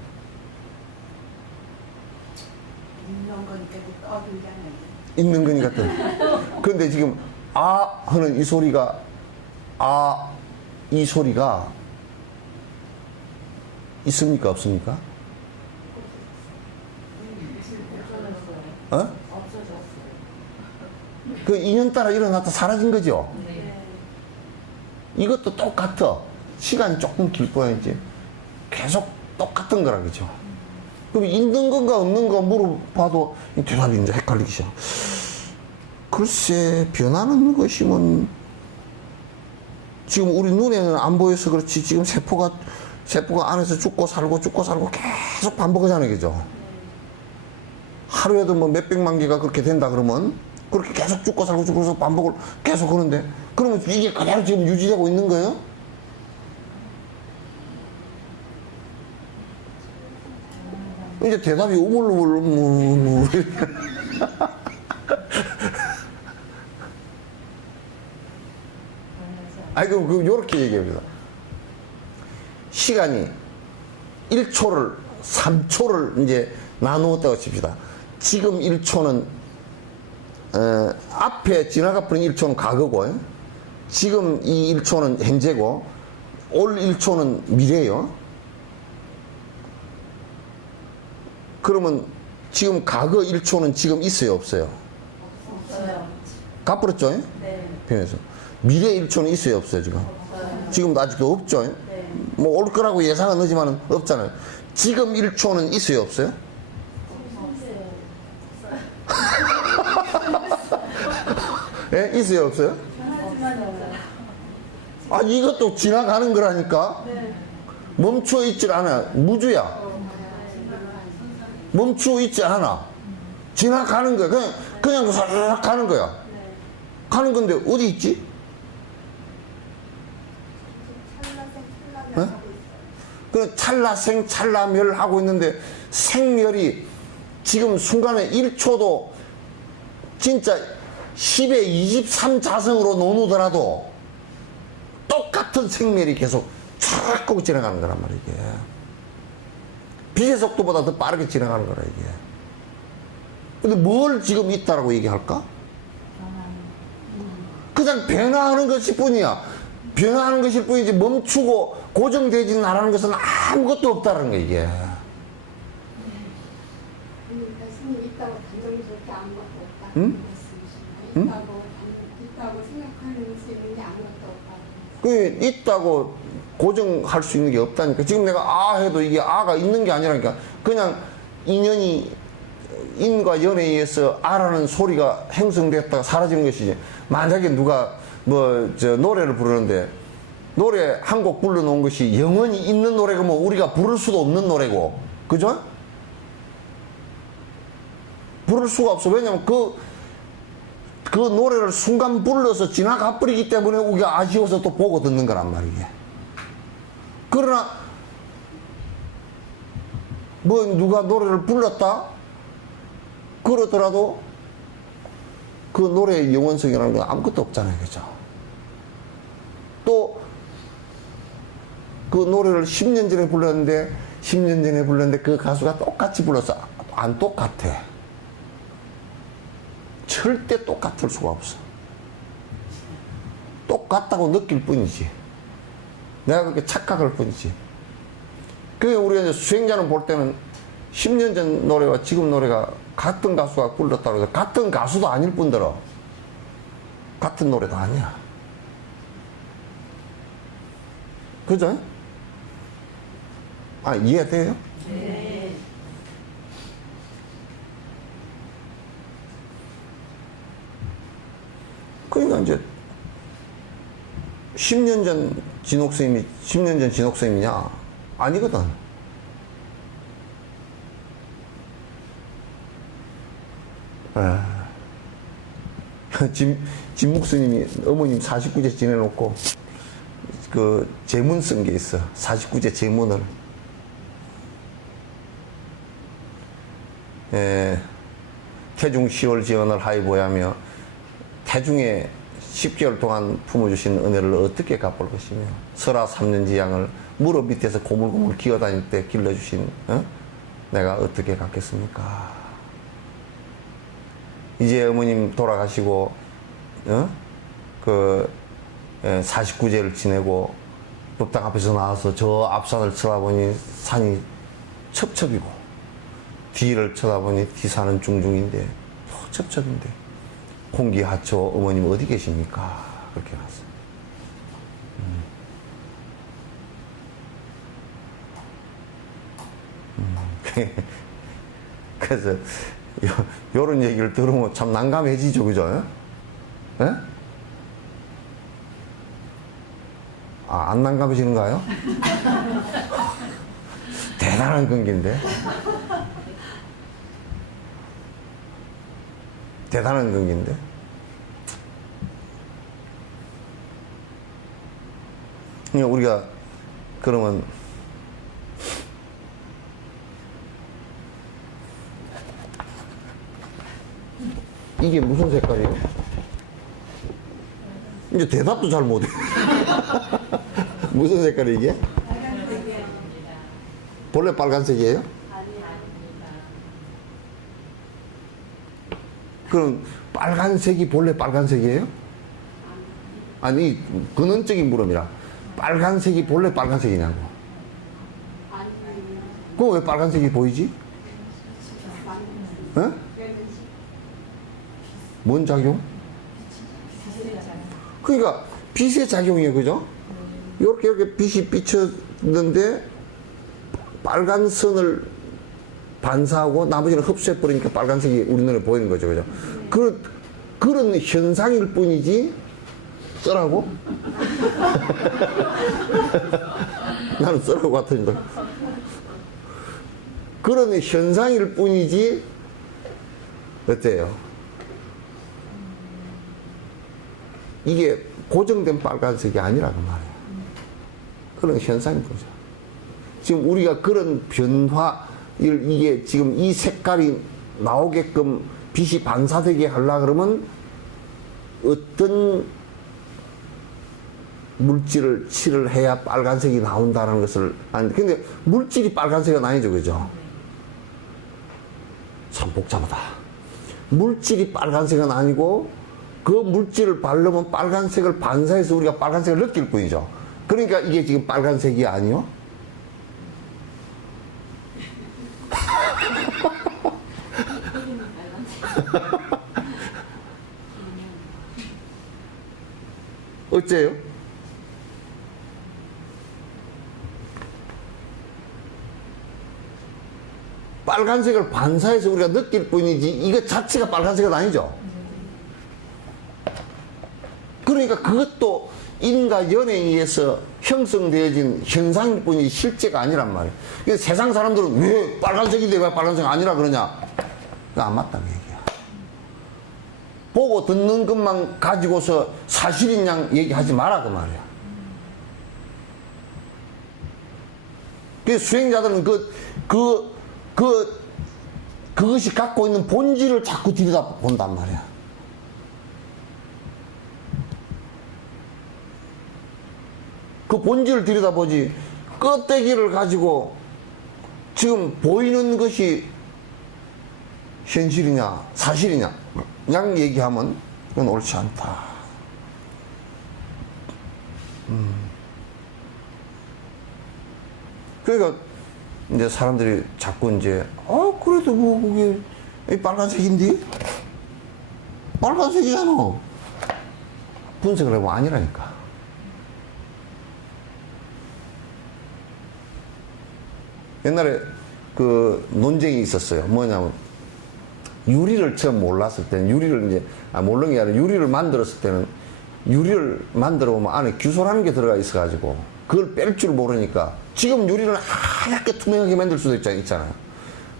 있는 거니까 또. 그런데 지금 하는 이 소리가 이 소리가 있습니까? 없습니까? 어? 그 인연 따라 일어났다 사라진 거죠? 이것도 똑같아. 시간이 조금 길 거야, 이제. 계속 똑같은 거라, 그죠? 그럼 있는 건가 없는 건가 물어봐도 대답이 이제 헷갈리기 시작. 글쎄, 변하는 것이면 지금 우리 눈에는 안 보여서 그렇지 지금 세포가 안에서 죽고 살고 계속 반복하잖아요, 그죠? 하루에도 뭐 몇백만 개가 그렇게 된다 그러면 그렇게 계속 죽고 살고 반복을 계속 하는데 그러면 이게 그대로 지금 유지되고 있는 거예요? 이제 대답이 우물우물 아니 그럼 요렇게 얘기합니다. 시간이 1초를 3초를 이제 나누었다고 칩시다. 지금 1초는 앞에 지나가 버린 1초는 과거고 지금 이 1초는 현재고 올 1초는 미래예요. 그러면 지금 과거 1초는 지금 있어요, 없어요? 없어요. 가버렸죠? 네. 변해서. 미래 1초는 있어요, 없어요, 지금? 없어요. 지금도 아직도 없죠? 네. 뭐 올 거라고 예상은 하지만 없잖아요. 지금 1초는 있어요, 없어요? 예? 있어요, 없어요? 아, 이것도 지나가는 거라니까? 네. 멈춰 있질 않아. 무주야. 멈추어 있지 않아. 지나가는 거야. 그냥 싹 가는 거야. 가는 건데 어디 있지? 네? 그 찰나생 찰나멸 하고 있는데 생멸이 지금 순간에 1초도 진짜 10의 23 자성으로 나누더라도 똑같은 생멸이 계속 쫙 꼭 지나가는 거란 말이야, 이게. 빛의 속도보다 더 빠르게 지나가는 거라, 이게. 근데 뭘 지금 있다라고 얘기할까? 그냥 변화하는 것일 뿐이야. 변화하는 것일 뿐이지 멈추고 고정되지 않는 것은 아무것도 없다는 거야, 이게. 스님 있다고 단정스럽게 아무것도 없다. 응? 응? 있다고 생각하는 수 있는 게 아무것도 없다. 그 있다고 고정할 수 있는 게 없다니까. 지금 내가 해도 이게 가 있는 게 아니라니까. 그냥 인연이 인과 연에 의해서 라는 소리가 형성됐다가 사라지는 것이지. 만약에 누가 노래를 부르는데 노래 한 곡 불러놓은 것이 영원히 있는 노래가 뭐 우리가 부를 수도 없는 노래고, 그죠? 부를 수가 없어. 왜냐면 그 노래를 순간 불러서 지나가 버리기 때문에 우리가 아쉬워서 또 보고 듣는 거란 말이에요. 그러나 누가 노래를 불렀다 그러더라도 그 노래의 영원성이라는 건 아무것도 없잖아요, 그죠? 또 그 노래를 10년 전에 불렀는데 그 가수가 똑같이 불렀어. 안 똑같아. 절대 똑같을 수가 없어. 똑같다고 느낄 뿐이지. 내가 그렇게 착각할 뿐이지. 그게 우리가 이제 수행자는 볼 때는 10년 전 노래와 지금 노래가 같은 가수가 불렀다고 해서 같은 가수도 아닐 뿐더러 같은 노래도 아니야. 그죠? 이해돼요? 네. 그러니까 이제 10년 전 진옥선생이냐? 아니거든. 진 목사님이 어머님 49제 지내놓고 그 제문 쓴 게 있어. 49제 제문을. 태중 10월 지언을 하이 보야며 태중에 10개월 동안 품어주신 은혜를 어떻게 갚을 것이며 설화 3년 지양을 무릎 밑에서 고물고물 기어다닐 때 길러주신 내가 어떻게 갚겠습니까? 이제 어머님 돌아가시고 49제를 지내고 법당 앞에서 나와서 저 앞산을 쳐다보니 산이 첩첩이고 뒤를 쳐다보니 뒤산은 중중인데 첩첩인데 홍기하초 어머님 어디 계십니까? 그렇게 나왔어요. 그래서 요런 얘기를 들으면 참 난감해지죠, 그죠? 예? 아, 안 난감해지는가요? 대단한 관계인데. 대단한 관계인데. 우리가 그러면 이게 무슨 색깔이에요? 이제 대답도 잘 못해. 무슨 색깔이 이게? 빨간색이요. 본래 빨간색이에요? 그럼 빨간색이 본래 빨간색이에요? 아니, 근원적인 물음이라. 빨간색이 본래 빨간색이냐고. 그럼 왜 빨간색이 보이지? 어? 뭔 작용? 그러니까 빛의 작용이에요, 그죠? 이렇게 빛이 비쳤는데 빨간 선을 반사하고 나머지는 흡수해버리니까 빨간색이 우리 눈에 보이는 거죠, 그죠? 그런 현상일 뿐이지, 쓰라고? 나는 쓰라고 같은데. 그런 현상일 뿐이지, 어때요? 이게 고정된 빨간색이 아니라고 말이에요. 그런 현상인 거죠. 지금 우리가 그런 변화를 이게 지금 이 색깔이 나오게끔 빛이 반사되게 하려고 그러면 어떤 물질을 칠을 해야 빨간색이 나온다는 것을 아는데, 근데 물질이 빨간색은 아니죠, 그죠? 참 복잡하다. 물질이 빨간색은 아니고 그 물질을 바르면 빨간색을 반사해서 우리가 빨간색을 느낄 뿐이죠. 그러니까 이게 지금 빨간색이 아니요? 어째요? 빨간색을 반사해서 우리가 느낄 뿐이지 이거 자체가 빨간색은 아니죠. 그러니까 그것도 인과 연에 의해서 형성되어진 현상일 뿐이지 실제가 아니란 말이에요. 그래서 세상 사람들은 왜 빨간색인데 왜 빨간색 아니라 그러냐? 그거 안 맞다는 얘기야. 보고 듣는 것만 가지고서 사실인 양 얘기하지 마라 그 말이야. 그래서 수행자들은 그것이 갖고 있는 본질을 자꾸 들여다본단 말이야. 그 본질을 들여다보지 껍데기를 가지고 지금 보이는 것이 현실이냐 사실이냐 양 얘기하면 그건 옳지 않다. 그러니까 이제 사람들이 자꾸 이제 그래도 뭐 그게 빨간색인데 빨간색이잖아 분석을 해보면 아니라니까. 옛날에 그 논쟁이 있었어요. 뭐냐면 유리를 처음 몰랐을 때는 유리를 이제 모르는 게 아니라 유리를 만들었을 때는 유리를 만들어 보면 안에 규소라는 게 들어가 있어가지고 그걸 뺄 줄 모르니까 지금 유리를 하얗게 투명하게 만들 수도 있잖아요.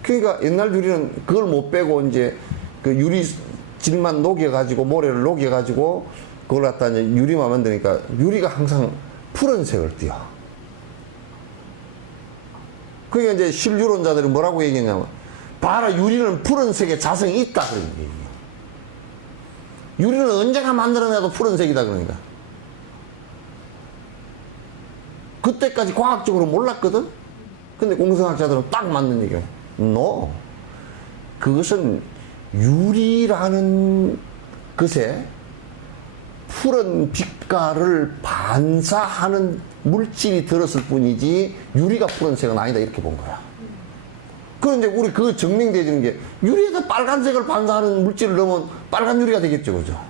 그러니까 옛날 유리는 그걸 못 빼고 이제 그 유리 질만 녹여가지고, 모래를 녹여가지고, 그걸 갖다 이제 유리만 만드니까, 유리가 항상 푸른색을 띠어. 그러니까 이제 실유론자들이 뭐라고 얘기했냐면, 봐라, 유리는 푸른색에 자성이 있다. 그런 얘기예요. 유리는 언제나 만들어내도 푸른색이다. 그러니까. 그때까지 과학적으로 몰랐거든? 근데 공성학자들은 딱 맞는 얘기야. No. 그것은 유리라는 것에 푸른 빛깔을 반사하는 물질이 들었을 뿐이지 유리가 푸른색은 아니다. 이렇게 본 거야. 그럼 이제 우리 그 증명되어지는 게 유리에다 빨간색을 반사하는 물질을 넣으면 빨간 유리가 되겠죠. 그죠?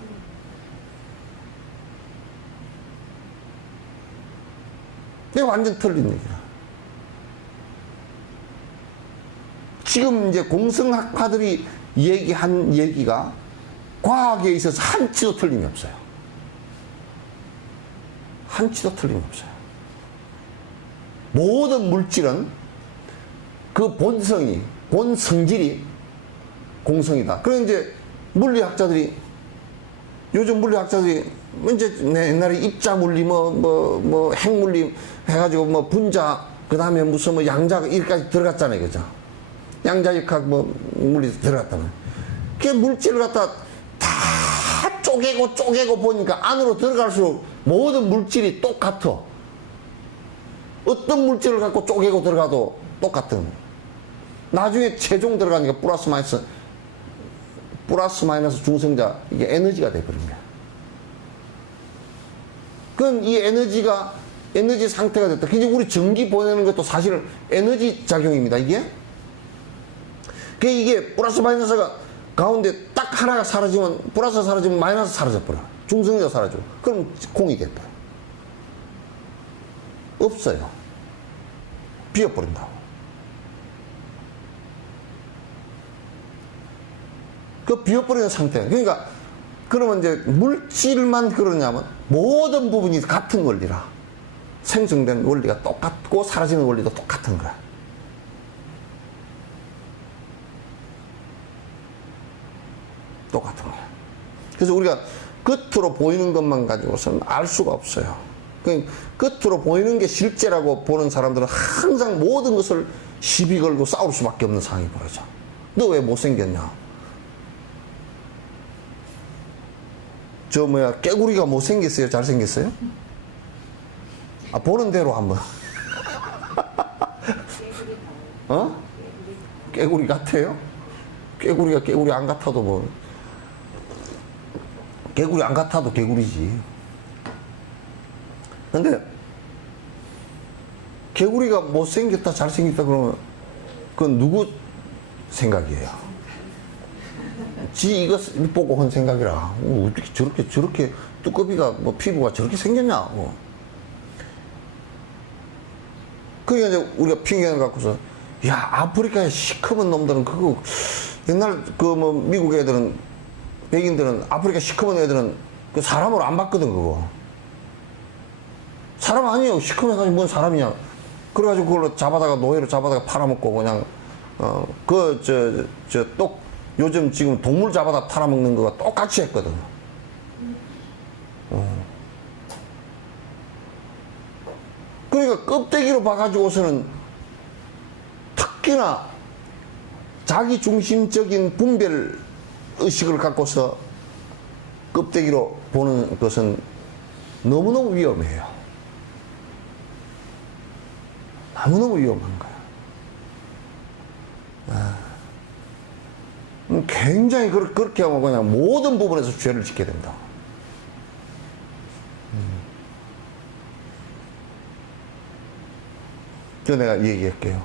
이게 완전 틀린 얘기야. 지금 이제 공성학파들이 얘기한 얘기가 과학에 있어서 한치도 틀림이 없어요. 한치도 틀림이 없어요. 모든 물질은 그 본성이, 본성질이 공성이다. 그럼 이제 물리학자들이, 요즘 물리학자들이, 이제 옛날에 입자물리, 핵물리 해가지고 분자, 그 다음에 무슨 양자, 이렇게까지 들어갔잖아요. 그죠? 양자역학 물리 들어갔다면. 그 물질을 갖다 다 쪼개고 보니까 안으로 들어갈수록 모든 물질이 똑같아. 어떤 물질을 갖고 쪼개고 들어가도 똑같은. 나중에 최종 들어가니까 플러스 마이너스 중성자, 이게 에너지가 돼버린 거야. 그럼 이 에너지가, 에너지 상태가 됐다. 그게 우리 전기 보내는 것도 사실 에너지 작용입니다, 이게. 이게 플러스 마이너스가 가운데 딱 하나가 사라지면, 플러스 사라지면 마이너스 사라져버려. 중성자 사라져. 그럼 공이 돼버려. 없어요. 비어버린다고. 그 비어버리는 상태. 그러니까, 그러면 이제 물질만 그러냐면 모든 부분이 같은 원리라. 생성된 원리가 똑같고 사라지는 원리도 똑같은 거야. 똑같은 거야. 그래서 우리가 겉으로 보이는 것만 가지고서는 알 수가 없어요. 겉으로 보이는 게 실제라고 보는 사람들은 항상 모든 것을 시비 걸고 싸울 수밖에 없는 상황이 벌어져. 너 왜 못생겼냐? 깨구리가 못생겼어요? 잘생겼어요? 보는 대로 한번. 깨구리 같아요? 깨구리가 깨구리 안 같아도 개구리 안 같아도 개구리지. 근데 개구리가 못생겼다 잘생겼다 그러면 그건 누구 생각이에요? 지 이거 보고 한 생각이라. 어떻게 저렇게 두꺼비가 피부가 저렇게 생겼냐. 그러니까 이제 우리가 핑계를 갖고서 야, 아프리카의 시커먼 놈들은 그거 옛날 미국 애들은, 백인들은, 아프리카 시커먼 애들은 그 사람으로 안 봤거든, 그거. 사람 아니에요. 시커매가지고 뭔 사람이냐. 그래가지고 그걸로 잡아다가, 노예로 잡아다가 팔아먹고 그냥, 요즘 지금 동물 잡아다 팔아먹는 거가 똑같이 했거든. 그러니까 껍데기로 봐가지고서는 특히나 자기 중심적인 분별 의식을 갖고서 껍데기로 보는 것은 너무너무 위험해요. 너무너무 위험한 거야. 굉장히 그렇게 하면 그냥 모든 부분에서 죄를 짓게 된다. 저 내가 얘기할게요.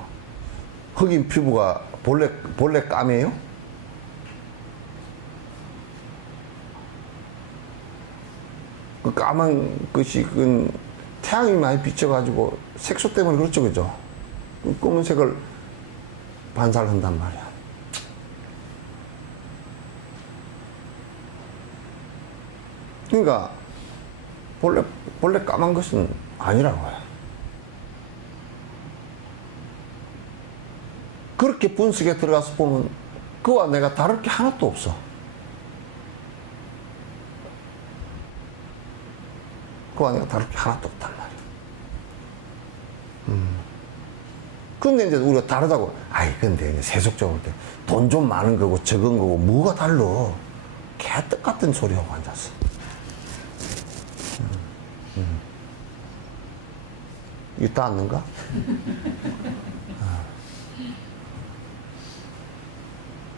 흑인 피부가 본래 까매요? 그 까만 것이 태양이 많이 비쳐가지고 색소 때문에 그렇죠, 그죠? 검은색을 반사를 한단 말이야. 그러니까 본래 까만 것은 아니라고요. 그렇게 분석에 들어가서 보면 그와 내가 다를 게 하나도 없어. 그와 내가 다를 게 하나도 없단 말이야. 근데 이제 우리가 다르다고, 아이, 근데 이제 세속적으로 돈 좀 많은 거고 적은 거고 뭐가 달라? 개떡 같은 소리 하고 앉았어. 이거 닿았는가?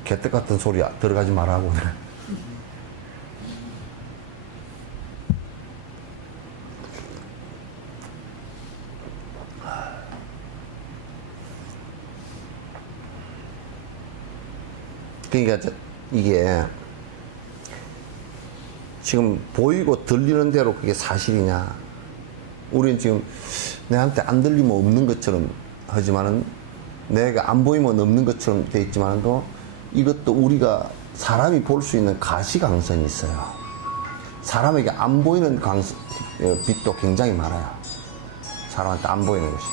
개떡 같은 소리 들어가지 말라고. 그러니까 이게 지금 보이고 들리는 대로 그게 사실이냐? 우리는 지금 내한테 안 들리면 없는 것처럼 하지만은 내가 안 보이면 없는 것처럼 돼 있지만도 이것도 우리가 사람이 볼 수 있는 가시광선이 있어요. 사람에게 안 보이는 빛도 굉장히 많아요. 사람한테 안 보이는 것이.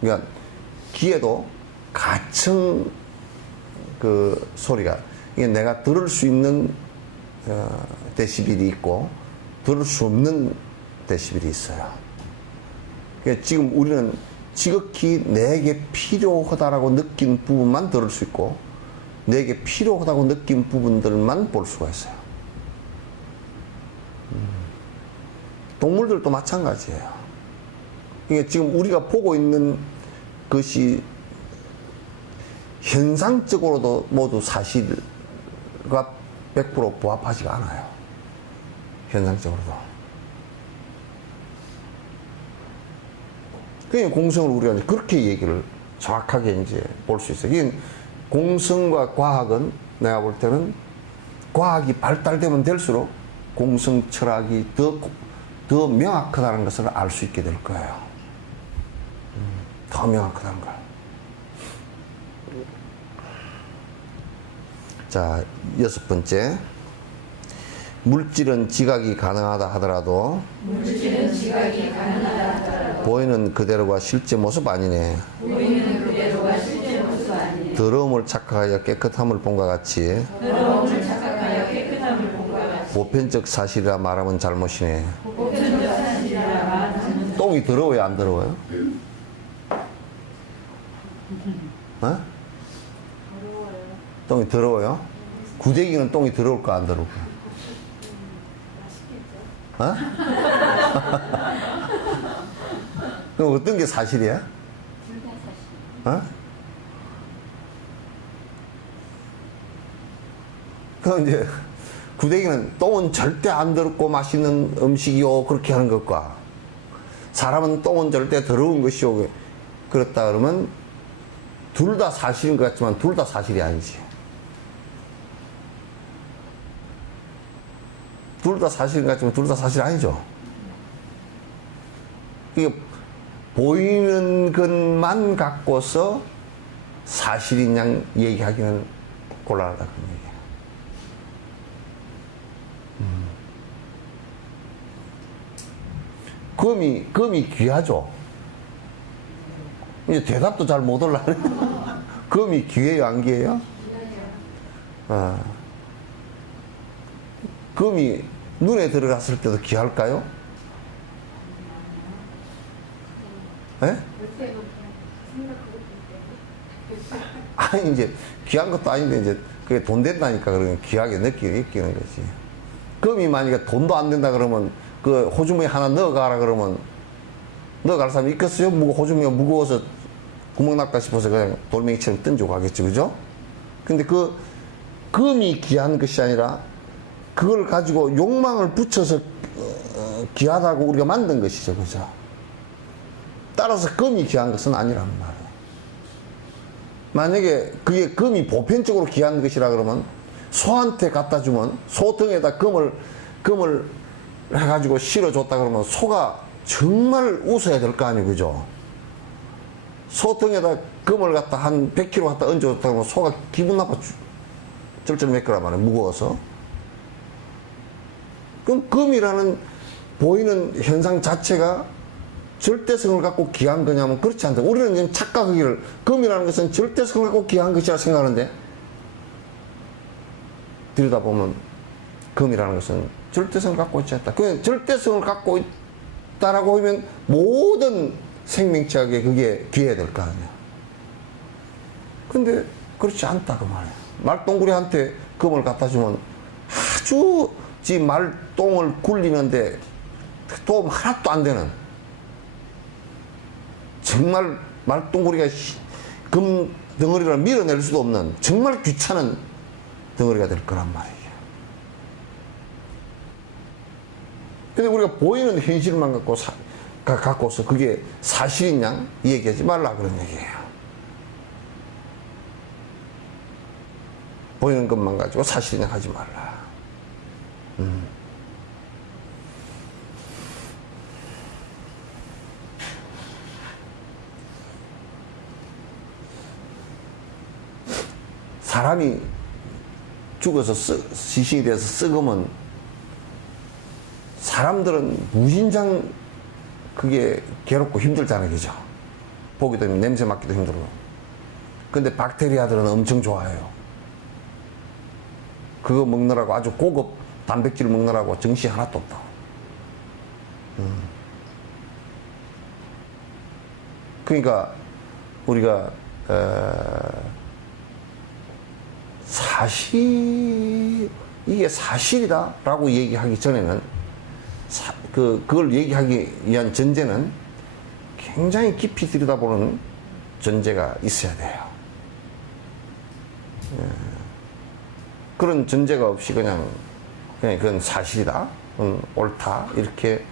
그러니까 귀에도 가청 그 소리가, 이게 내가 들을 수 있는 데시벨이 있고 들을 수 없는 데시벨이 있어요. 그러니까 지금 우리는 지극히 내게 필요하다라고 느낀 부분만 들을 수 있고 내게 필요하다고 느낀 부분들만 볼 수가 있어요. 동물들도 마찬가지예요. 그러니까 지금 우리가 보고 있는 것이 현상적으로도 모두 사실과 100% 부합하지가 않아요. 현상적으로도. 그러니까 공성을 우리가 이제 그렇게 얘기를 정확하게 이제 볼 수 있어요. 이게 공성과 과학은 내가 볼 때는 과학이 발달되면 될수록 공성 철학이 더 명확하다는 것을 알 수 있게 될 거예요. 더 명확하다는 걸. 자, 6번째. 물질은 지각이 가능하다 하더라도 보이는 그대로가 실제 모습 아니네. 더러움을 착각하여 깨끗함을 본과 같이 보편적 사실이라 말하면 잘못이네. 똥이 더러워요, 안 더러워요? 어? 똥이 더러워요? 구데기는 똥이 더러울까, 안 더러울까? 어? 그럼 어떤 게 사실이야? 어? 그럼 이제 구데기는 똥은 절대 안 더럽고 맛있는 음식이요 그렇게 하는 것과 사람은 똥은 절대 더러운 것이요 그렇다 그러면 둘 다 사실인 것 같지만 둘 다 사실이 아니지. 둘 다 사실인 것 같지만 둘 다 사실이 아니죠. 이게 보이는 것만 갖고서 사실인 양 얘기하기는 곤란하다 그런 얘기예요. 금이 귀하죠. 이제 대답도 잘 못 올라네. 금이 귀해요, 안 귀해요? 금이 눈에 들어갔을 때도 귀할까요? 예? 아니, 이제 귀한 것도 아닌데, 이제 그게 돈 된다니까 그러면 귀하게 느끼는 거지. 금이 만약에 돈도 안 된다 그러면 그 호주머니 하나 넣어가라 그러면 넣어갈 사람이 있겠어요? 호주머니가 무거워서 구멍 날까 싶어서 그냥 돌멩이처럼 던지고 가겠죠, 그죠? 근데 그 금이 귀한 것이 아니라 그걸 가지고 욕망을 붙여서 귀하다고 우리가 만든 것이죠, 그죠? 따라서 금이 귀한 것은 아니란 말이에요. 만약에 그게 금이 보편적으로 귀한 것이라 그러면 소한테 갖다 주면 소 등에다 금을 해가지고 실어줬다 그러면 소가 정말 웃어야 될 거 아니에요, 그죠? 소 등에다 금을 갖다 한 100kg 갖다 얹어줬다 그러면 소가 기분 나빠 쩔쩔 맬 거란 말이에요, 무거워서. 그럼 금이라는 보이는 현상 자체가 절대성을 갖고 귀한 거냐면 그렇지 않다. 우리는 지금 착각하기를 금이라는 것은 절대성을 갖고 귀한 것이라 생각하는데 들여다보면 금이라는 것은 절대성을 갖고 있지 않다. 그 절대성을 갖고 있다라고 하면 모든 생명체에게 그게 기해야 될 거 아니야. 근데 그렇지 않다 그 말이야. 말똥구리한테 금을 갖다 주면 아주 지 말똥을 굴리는데 도움 하나도 안 되는, 정말 말똥구리가 금 덩어리를 밀어낼 수도 없는 정말 귀찮은 덩어리가 될 거란 말이에요. 근데 우리가 보이는 현실만 갖고서 그게 사실이냐 얘기하지 말라 그런 얘기예요. 보이는 것만 가지고 사실이냐 하지 말라. 사람이 죽어서 시신이 돼서 썩으면 사람들은 무진장 그게 괴롭고 힘들잖아요. 그죠? 보기도 힘들고 냄새 맡기도 힘들고. 근데 박테리아들은 엄청 좋아해요. 그거 먹느라고 아주 고급 단백질 먹느라고 정신 하나도 없다. 그러니까 우리가 이게 사실이다라고 얘기하기 전에는 그걸 얘기하기 위한 전제는 굉장히 깊이 들여다보는 전제가 있어야 돼요. 그런 전제가 없이 그냥 그건 사실이다, 옳다 이렇게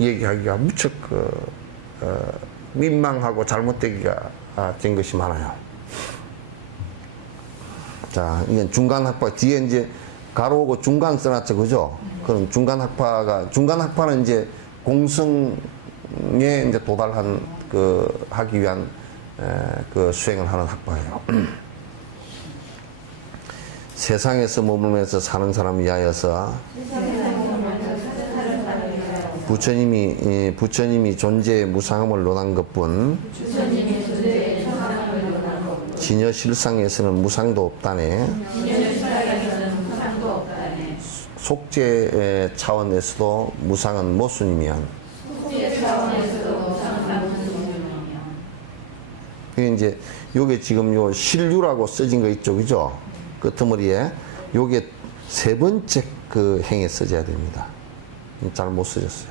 얘기하기가 무척 민망하고 잘못되기가 된 것이 많아요. 자, 이게 중간 학파 뒤에 이제 가로고 중간 써놨죠, 그죠? 그런 중간 학파는 이제 공성에 이제 도달한 하기 위한 그 수행을 하는 학파예요. 세상에서 머물면서 사는 사람 위하여서 부처님이 존재의 무상함을 논한 것뿐 진여 실상에서는 무상도 없다네. 속죄 차원에서도 무상은 모순이면. 그게 이제 요게 지금 요 신류라고 써진 거 있죠, 그죠? 끄트머리에 요게 세 번째 그 행에 써져야 됩니다. 잘못 써졌어요.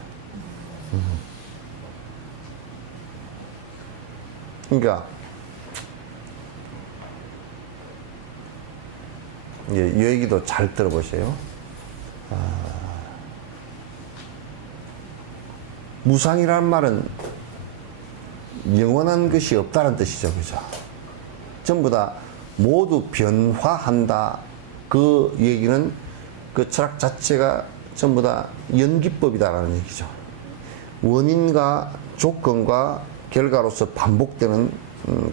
그러니까 이 얘기도 잘 들어보세요. 무상이라는 말은 영원한 것이 없다는 뜻이죠, 그죠? 전부 다 모두 변화한다. 그 얘기는 그 철학 자체가 전부 다 연기법이다라는 얘기죠. 원인과 조건과 결과로서 반복되는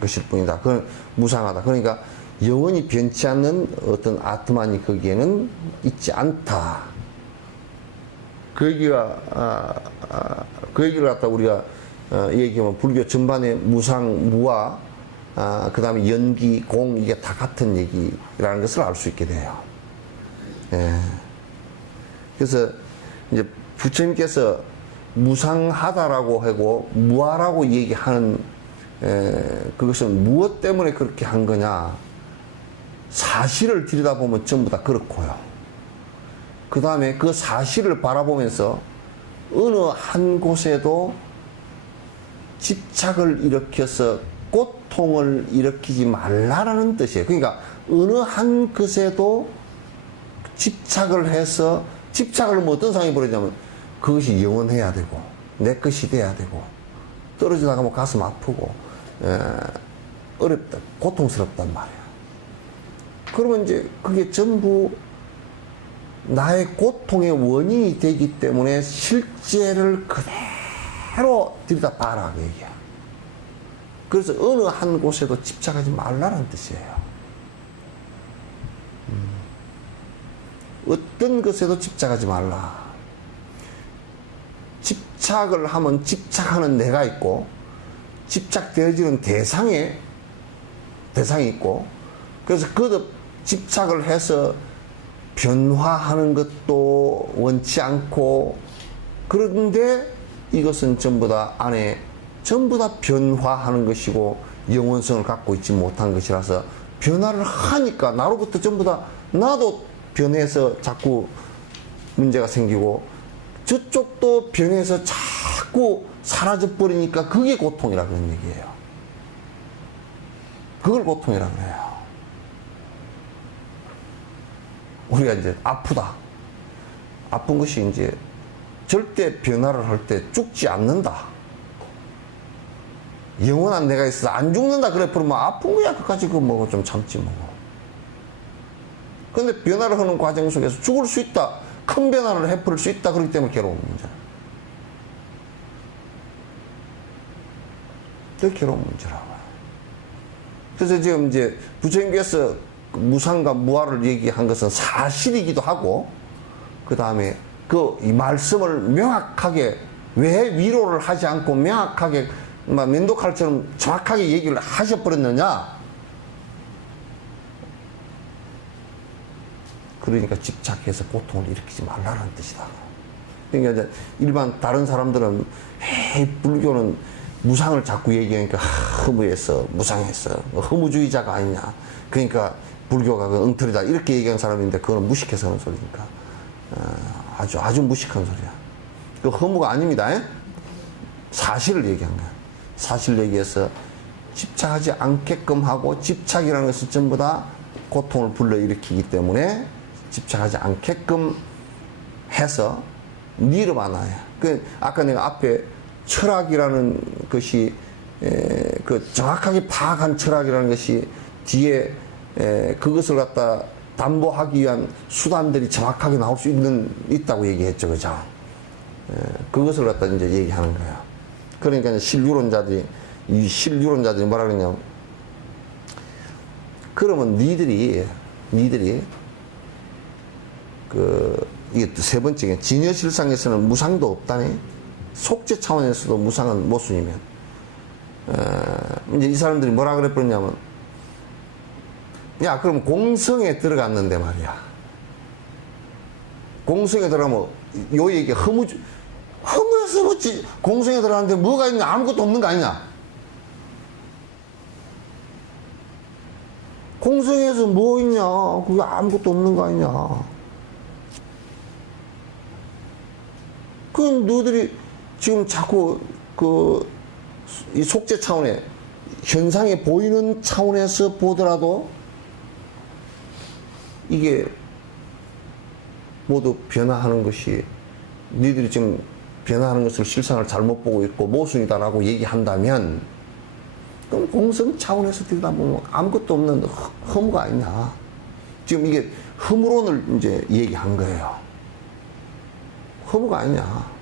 것일 뿐이다. 그건 무상하다. 그러니까 영원히 변치 않는 어떤 아트만이 거기에는 있지 않다. 그 얘기를 갖다 우리가 얘기하면 불교 전반의 무상, 무와 그 다음에 연기, 공, 이게 다 같은 얘기라는 것을 알 수 있게 돼요. 예. 그래서 이제 부처님께서 무상하다라고 하고 무하라고 얘기하는 그것은 무엇 때문에 그렇게 한 거냐. 사실을 들여다보면 전부 다 그렇고요. 그 다음에 그 사실을 바라보면서 어느 한 곳에도 집착을 일으켜서 고통을 일으키지 말라라는 뜻이에요. 그러니까 어느 한 것에도 집착을 해서, 집착을 뭐 어떤 상황이 벌어지냐면 그것이 영원해야 되고 내 것이 돼야 되고 떨어지다가 뭐 가슴 아프고 어렵다, 고통스럽단 말이야. 그러면 이제 그게 전부 나의 고통의 원인이 되기 때문에 실제를 그대로 들여다봐라 그 얘기야. 그래서 어느 한 곳에도 집착하지 말라는 뜻이에요. 어떤 것에도 집착하지 말라. 집착을 하면 집착하는 내가 있고 집착되어지는 대상이 있고, 그래서 거듭 집착을 해서 변화하는 것도 원치 않고, 그런데 이것은 전부 다 안에 전부 다 변화하는 것이고 영원성을 갖고 있지 못한 것이라서, 변화를 하니까 나로부터 전부 다 나도 변해서 자꾸 문제가 생기고 저쪽도 변해서 자꾸 사라져 버리니까 그게 고통이라 그런 얘기예요. 그걸 고통이라 그래요. 우리가 이제 아프다. 아픈 것이 이제 절대 변화를 할 때 죽지 않는다. 영원한 내가 있어서 안 죽는다. 그래, 그러면 아픈 거야. 그까지 그 뭐 좀 참지 뭐. 근데 변화를 하는 과정 속에서 죽을 수 있다. 큰 변화를 해버릴 수 있다. 그렇기 때문에 괴로운 문제. 더 괴로운 문제라고요. 그래서 지금 이제 부처님께서 무상과 무아를 얘기한 것은 사실이기도 하고, 그 다음에 이 말씀을 명확하게 왜 위로를 하지 않고 명확하게 막 면도칼처럼 정확하게 얘기를 하셔버렸느냐? 그러니까 집착해서 고통을 일으키지 말라는 뜻이다. 그러니까 이제 일반 다른 사람들은 에이, 불교는 무상을 자꾸 얘기하니까 허무했어, 무상했어, 허무주의자가 아니냐. 그러니까 불교가 그 엉터리다 이렇게 얘기하는 사람인데 그거는 무식해서 하는 소리니까 아주 무식한 소리야. 그 허무가 아닙니다. 사실을 얘기한 거야. 사실을 얘기해서 집착하지 않게끔 하고, 집착이라는 것은 전부 다 고통을 불러일으키기 때문에 집착하지 않게끔 해서 밀어봐놔요. 아까 내가 앞에 철학이라는 것이 그 정확하게 파악한 철학이라는 것이 뒤에 그것을 갖다 담보하기 위한 수단들이 정확하게 나올 수 있다고 얘기했죠. 그죠? 그것을 갖다 이제 얘기하는 거예요. 그러니까 실유론자들이 뭐라 그러냐면, 그러면 니들이 이게 세 번째, 진여실상에서는 무상도 없다네. 속죄 차원에서도 무상은 모순이면, 이제 이 사람들이 뭐라 그랬냐면, 야, 그럼 공성에 들어갔는데 말이야. 공성에 들어가면, 요 얘기 허무해서 뭐지? 공성에 들어갔는데 뭐가 있냐? 아무것도 없는 거 아니냐? 공성에서 뭐 있냐? 그게 아무것도 없는 거 아니냐? 너희들이 지금 자꾸 이 속죄 차원에, 현상에 보이는 차원에서 보더라도 이게 모두 변화하는 것이, 너희들이 지금 변화하는 것을 실상을 잘못 보고 있고 모순이다라고 얘기한다면, 그럼 공성 차원에서 들여다보면 아무것도 없는 허무가 아니냐. 지금 이게 허무론을 이제 얘기한 거예요. 허무가 아니냐.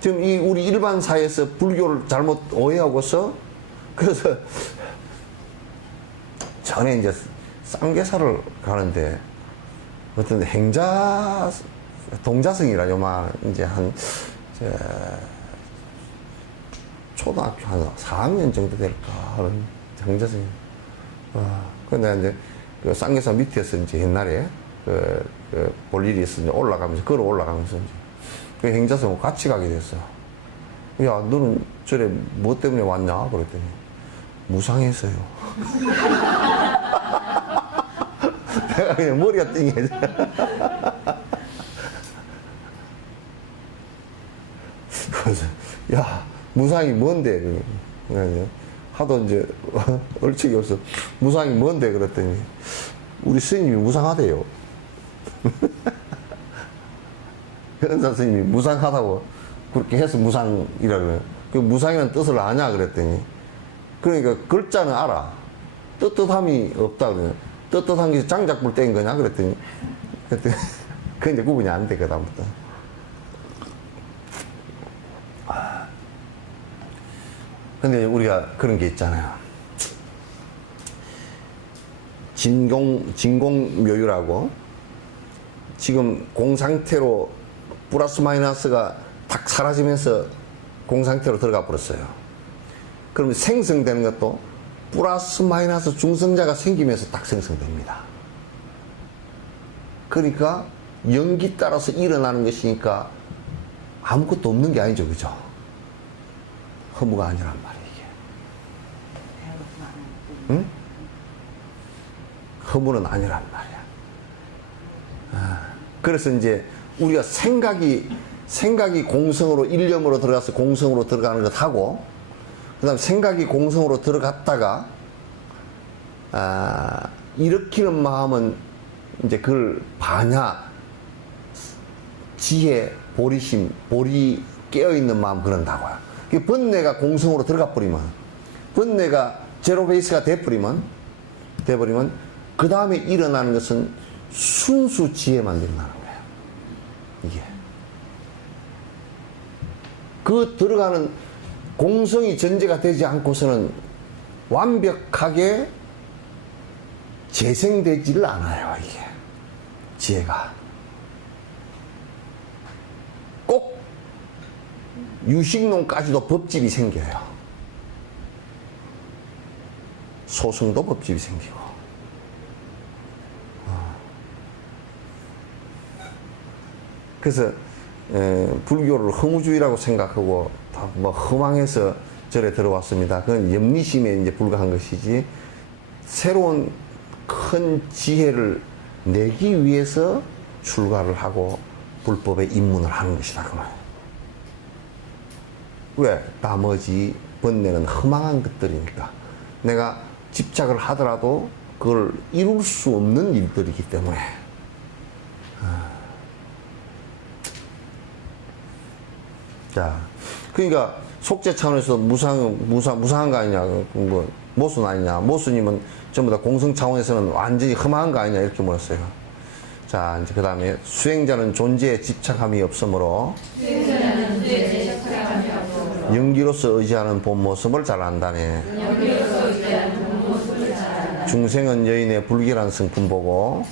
지금 우리 일반 사회에서 불교를 잘못 오해하고서, 그래서 전에 이제 쌍계사를 가는데 어떤 동자성이라 요만 이제 초등학교 한 4학년 정도 될까 하는 동자성이. 근데 이제 그 쌍계사 밑에서 이제 옛날에 볼 일이 있어. 올라가면서, 걸어 올라가면서 이제 그 행자성하고 같이 가게 됐어. 야, 너는 저래 뭐 때문에 왔냐? 그랬더니, 무상해서요. 내가 그냥 머리가 띵해져. 그래서, 야, 무상이 뭔데? 하도 이제 얼척이 없어. 무상이 뭔데? 그랬더니, 우리 스님이 무상하대요. 현사 스님이 무상하다고 그렇게 해서 무상이라고. 그 무상이라는 뜻을 아냐? 그랬더니, 그러니까 글자는 알아. 떳떳함이 없다. 그래. 떳떳한 게 장작불 떼인 거냐? 그랬더니, 그 이제 구분이 안 돼, 그다음부터. 근데 우리가 그런 게 있잖아요. 진공묘유라고, 지금 공상태로 플러스 마이너스가 딱 사라지면서 공상태로 들어가 버렸어요. 그러면 생성되는 것도 플러스 마이너스 중성자가 생기면서 딱 생성됩니다. 그러니까 연기 따라서 일어나는 것이니까 아무것도 없는 게 아니죠. 그죠? 허무가 아니란 말이에요, 이게. 응? 허무는 아니란 말이야. 그래서 이제 우리가 생각이 공성으로, 일념으로 들어가서 공성으로 들어가는 것 하고, 그 다음에 생각이 공성으로 들어갔다가, 일으키는 마음은 이제 그걸 반야, 지혜, 보리심, 보리 깨어있는 마음 그런다고요. 그 번뇌가 공성으로 들어가 버리면, 번뇌가 제로 베이스가 돼버리면, 그 다음에 일어나는 것은 순수 지혜만 일어나는 거예요. 이게. 그 들어가는 공성이 전제가 되지 않고서는 완벽하게 재생되지를 않아요, 이게. 지혜가. 꼭 유식론까지도 법집이 생겨요. 소승도 법집이 생기고. 그래서 불교를 허무주의라고 생각하고 뭐 허망해서 절에 들어왔습니다. 그건 염리심에 이제 불과한 것이지, 새로운 큰 지혜를 내기 위해서 출가를 하고 불법에 입문을 하는 것이다, 그 말. 왜? 나머지 번뇌는 허망한 것들이니까. 내가 집착을 하더라도 그걸 이룰 수 없는 일들이기 때문에. 자, 그러니까 속죄 차원에서 무상한 거 아니냐, 뭐 모순 아니냐, 모순이면 전부 다 공성 차원에서는 완전히 험한 거 아니냐 이렇게 물었어요. 자, 이제 그 다음에 수행자는 존재에 집착함이 없으므로 연기로서 의지하는 본 모습을 잘 안다네. 중생은 여인의 불길한 성품 보고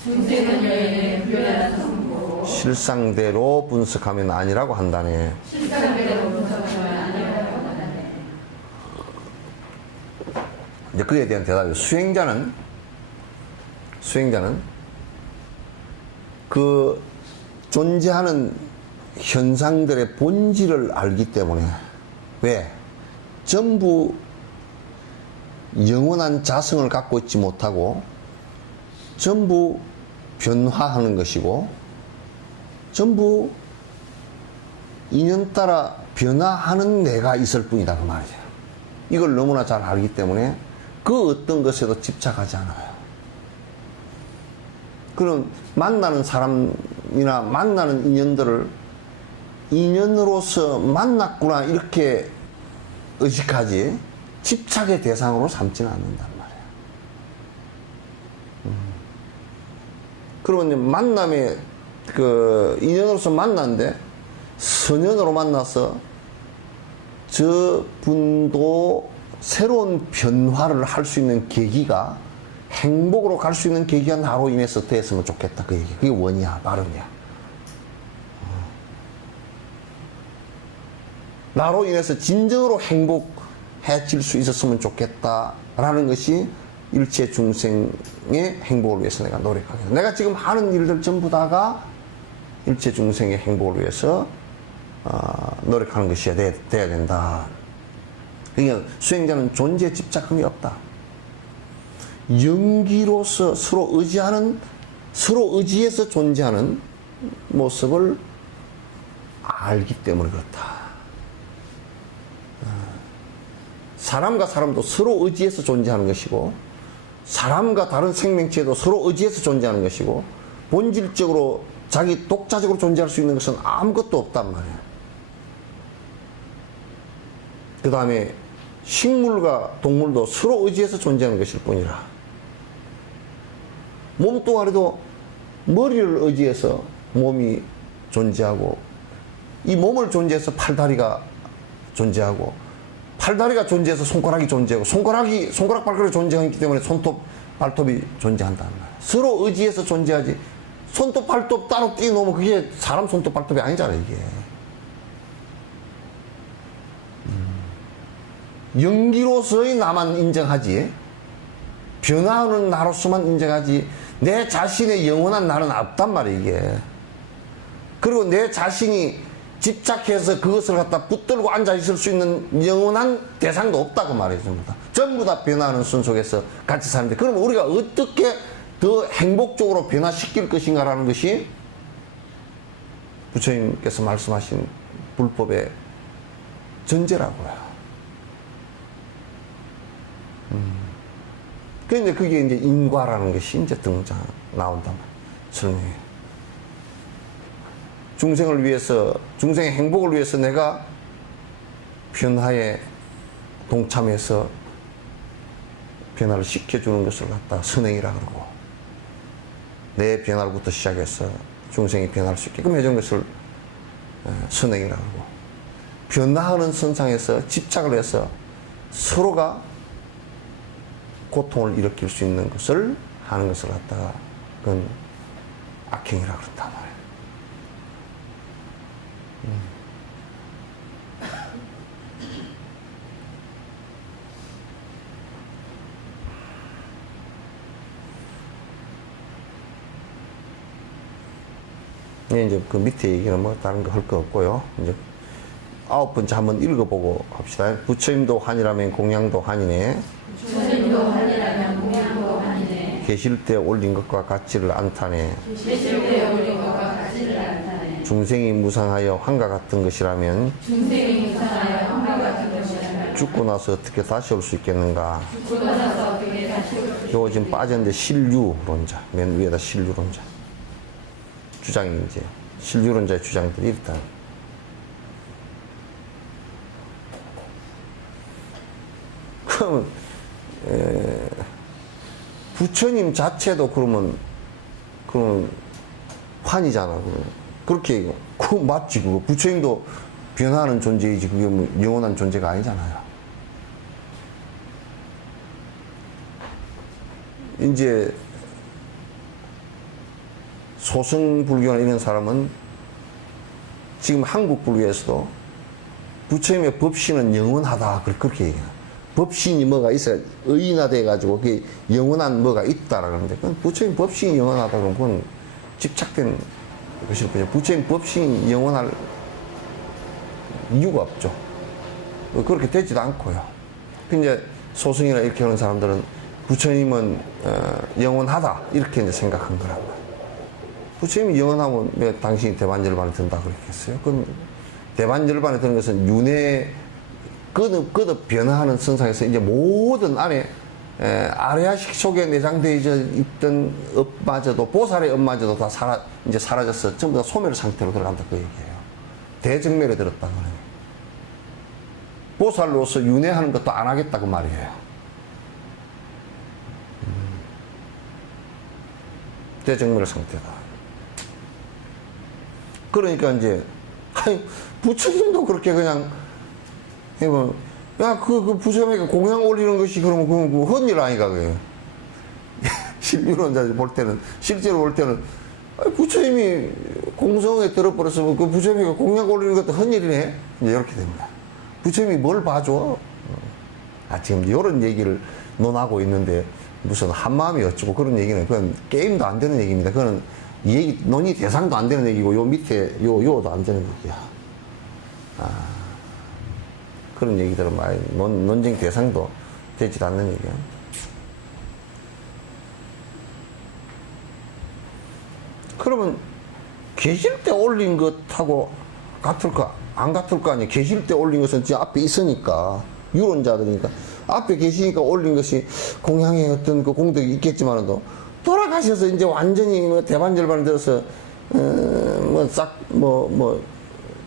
실상대로 분석하면 아니라고 한다네. 이제 그에 대한 대답이, 수행자는 그 존재하는 현상들의 본질을 알기 때문에. 왜? 전부 영원한 자성을 갖고 있지 못하고 전부 변화하는 것이고 전부 인연 따라 변화하는 내가 있을 뿐이다, 그 말이죠. 이걸 너무나 잘 알기 때문에 그 어떤 것에도 집착하지 않아요. 그럼 만나는 사람이나 만나는 인연들을 인연으로서 만났구나 이렇게 의식하지 집착의 대상으로 삼지는 않는단 말이에요. 그러면 이제 만남에 그 인연으로서 만났는데 선연으로 만나서 저분도 새로운 변화를 할 수 있는 계기가, 행복으로 갈 수 있는 계기가 나로 인해서 됐으면 좋겠다, 그 얘기. 그게 원이야, 발언이야. 나로 인해서 진정으로 행복해질 수 있었으면 좋겠다라는 것이 일체 중생의 행복을 위해서 내가 노력하겠다. 내가 지금 하는 일들 전부 다가 일체 중생의 행복을 위해서 노력하는 것이 돼야 된다. 그러니까 수행자는 존재에 집착함이 없다. 연기로서 서로 의지해서 존재하는 모습을 알기 때문에 그렇다. 사람과 사람도 서로 의지해서 존재하는 것이고, 사람과 다른 생명체도 서로 의지해서 존재하는 것이고, 본질적으로 자기 독자적으로 존재할 수 있는 것은 아무것도 없단 말이에요. 그 다음에 식물과 동물도 서로 의지해서 존재하는 것일 뿐이라. 몸뚱아리도 머리를 의지해서 몸이 존재하고, 이 몸을 존재해서 팔다리가 존재하고, 팔다리가 존재해서 손가락이 존재하고, 손가락 발가락이 존재하기 때문에 손톱 발톱이 존재한다는 거예요. 서로 의지해서 존재하지, 손톱 발톱 따로 띄워놓으면 그게 사람 손톱 발톱이 아니잖아요, 이게. 연기로서의 나만 인정하지, 변화하는 나로서만 인정하지, 내 자신의 영원한 나는 없단 말이에요, 이게. 그리고 내 자신이 집착해서 그것을 갖다 붙들고 앉아있을 수 있는 영원한 대상도 없다고 말이에요, 전부 다 변화하는 순 속에서 같이 사는데, 그럼 우리가 어떻게 더 행복적으로 변화시킬 것인가라는 것이 부처님께서 말씀하신 불법의 전제라고요. 그런데 그게 이제 인과라는 것이 이제 등장 나온단 말이에요. 설명해. 중생을 위해서, 중생의 행복을 위해서 내가 변화에 동참해서 변화를 시켜주는 것을 갖다 선행이라 그러고, 내 변화로부터 시작해서 중생이 변화할 수 있게끔 해준 것을 선행이라 그러고, 변화하는 선상에서 집착을 해서 서로가 고통을 일으킬 수 있는 것을 하는 것을 갖다가 그건 악행이라 그렇단 말이에요. 이제 그 밑에 얘기는 뭐 다른 거 할 거 없고요. 이제 9번째 한번 읽어보고 합시다. 부처님도 환이라면 공양도 환이네. 부처님도 환이라면 공양도 환이네. 계실 때 올린 것과 같지를 않다네. 계실 때 올린 것과 같지를 않다네. 중생이 무상하여 환과 같은 것이라면 중생이 무상하여 환과 같은 것이라면 죽고 나서 어떻게 다시 올 수 있겠는가. 죽고 나서 어떻게 다시 올 수 있겠는가. 요거 지금 빠졌는데 신류론자. 맨 위에다 신류론자. 주장이 이제 신류론자의 주장들이 일단 그러면 부처님 자체도 그러면 환이잖아. 그렇게 그거 맞지. 그거 부처님도 변화하는 존재이지 그게 뭐 영원한 존재가 아니잖아요. 이제 소승불교나 이런 사람은 지금 한국 불교에서도 부처님의 법신은 영원하다 그렇게 얘기해요. 법신이 뭐가 있어야 의인화돼 가지고 그게 영원한 뭐가 있다라는데, 그건 부처님 법신이 영원하다 그러면 그건 집착된 것일 거죠. 부처님 법신이 영원할 이유가 없죠. 그렇게 되지도 않고요. 근데 소승이나 이렇게 하는 사람들은 부처님은 영원하다 이렇게 이제 생각한 거라고. 부처님이 영원하면 왜 당신이 대반절반에 든다 그랬겠어요? 그건 대반절반에 드는 것은 윤회 거듭 변화하는 선상에서 이제 모든 안에 아레아식 속에 내장되어 있던 업마저도, 보살의 업마저도 다 이제 사라져서 전부 다 소멸 상태로 들어간다 그 얘기예요. 대정멸에 들었다 그래요. 보살로서 윤회하는 것도 안 하겠다 그 말이에요. 대정멸 상태다. 그러니까 이제 부처님도 그렇게 그냥 야, 그 부처님에게 공양 올리는 것이 그러면 그 헛일 아니가, 그게. 신유론자 볼 때는, 실제로 볼 때는, 부처님이 공성에 들어버렸으면 그 부처님에게 공양 올리는 것도 헛일이네? 이제 이렇게 됩니다. 부처님이 뭘 봐줘? 지금 이런 얘기를 논하고 있는데, 무슨 한마음이 어쩌고 그런 얘기는, 그건 게임도 안 되는 얘기입니다. 그거는 얘기, 논의 대상도 안 되는 얘기고, 요 밑에, 요도 안 되는 얘기야. 그런 얘기들은 많이 논쟁 대상도 되지 않는 얘기야. 그러면 계실 때 올린 것하고 같을까? 안 같을 거 아니에요. 계실 때 올린 것은 지금 앞에 있으니까, 유론자들이니까 앞에 계시니까 올린 것이 공양의 어떤 그 공덕이 있겠지만도 돌아가셔서 이제 완전히 뭐 대반절반이 들어서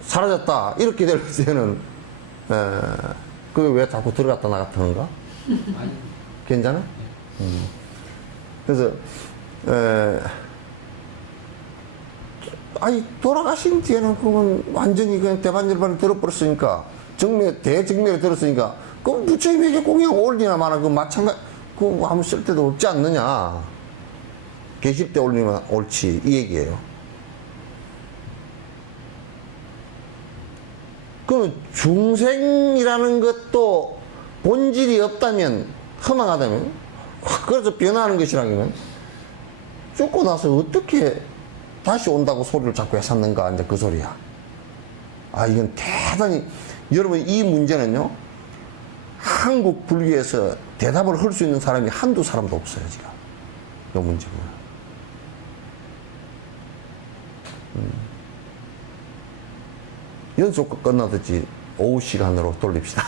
사라졌다 이렇게 될 때는 그게 왜 자꾸 들어갔다 나갔다 하는가? 괜찮아? 그래서 돌아가신 뒤에는 그건 완전히 그냥 대반절반이 들어버렸으니까, 대정멸에 들었으니까, 그럼 부처님에게 공양 올리나 마나 그 마찬가지, 그 아무 쓸데도 없지 않느냐. 계실 때 올리면 옳지, 이 얘기예요. 그럼 중생이라는 것도 본질이 없다면, 허망하다면, 그래서 변화하는 것이라면, 죽고 나서 어떻게 다시 온다고 소리를 자꾸 했었는가, 이제 그 소리야. 아, 이건 대단히, 여러분, 이 문제는요, 한국 불교에서 대답을 할 수 있는 사람이 한두 사람도 없어요, 지금. 이 문제는. 연속 끝나듯이 오후 시간으로 돌립시다.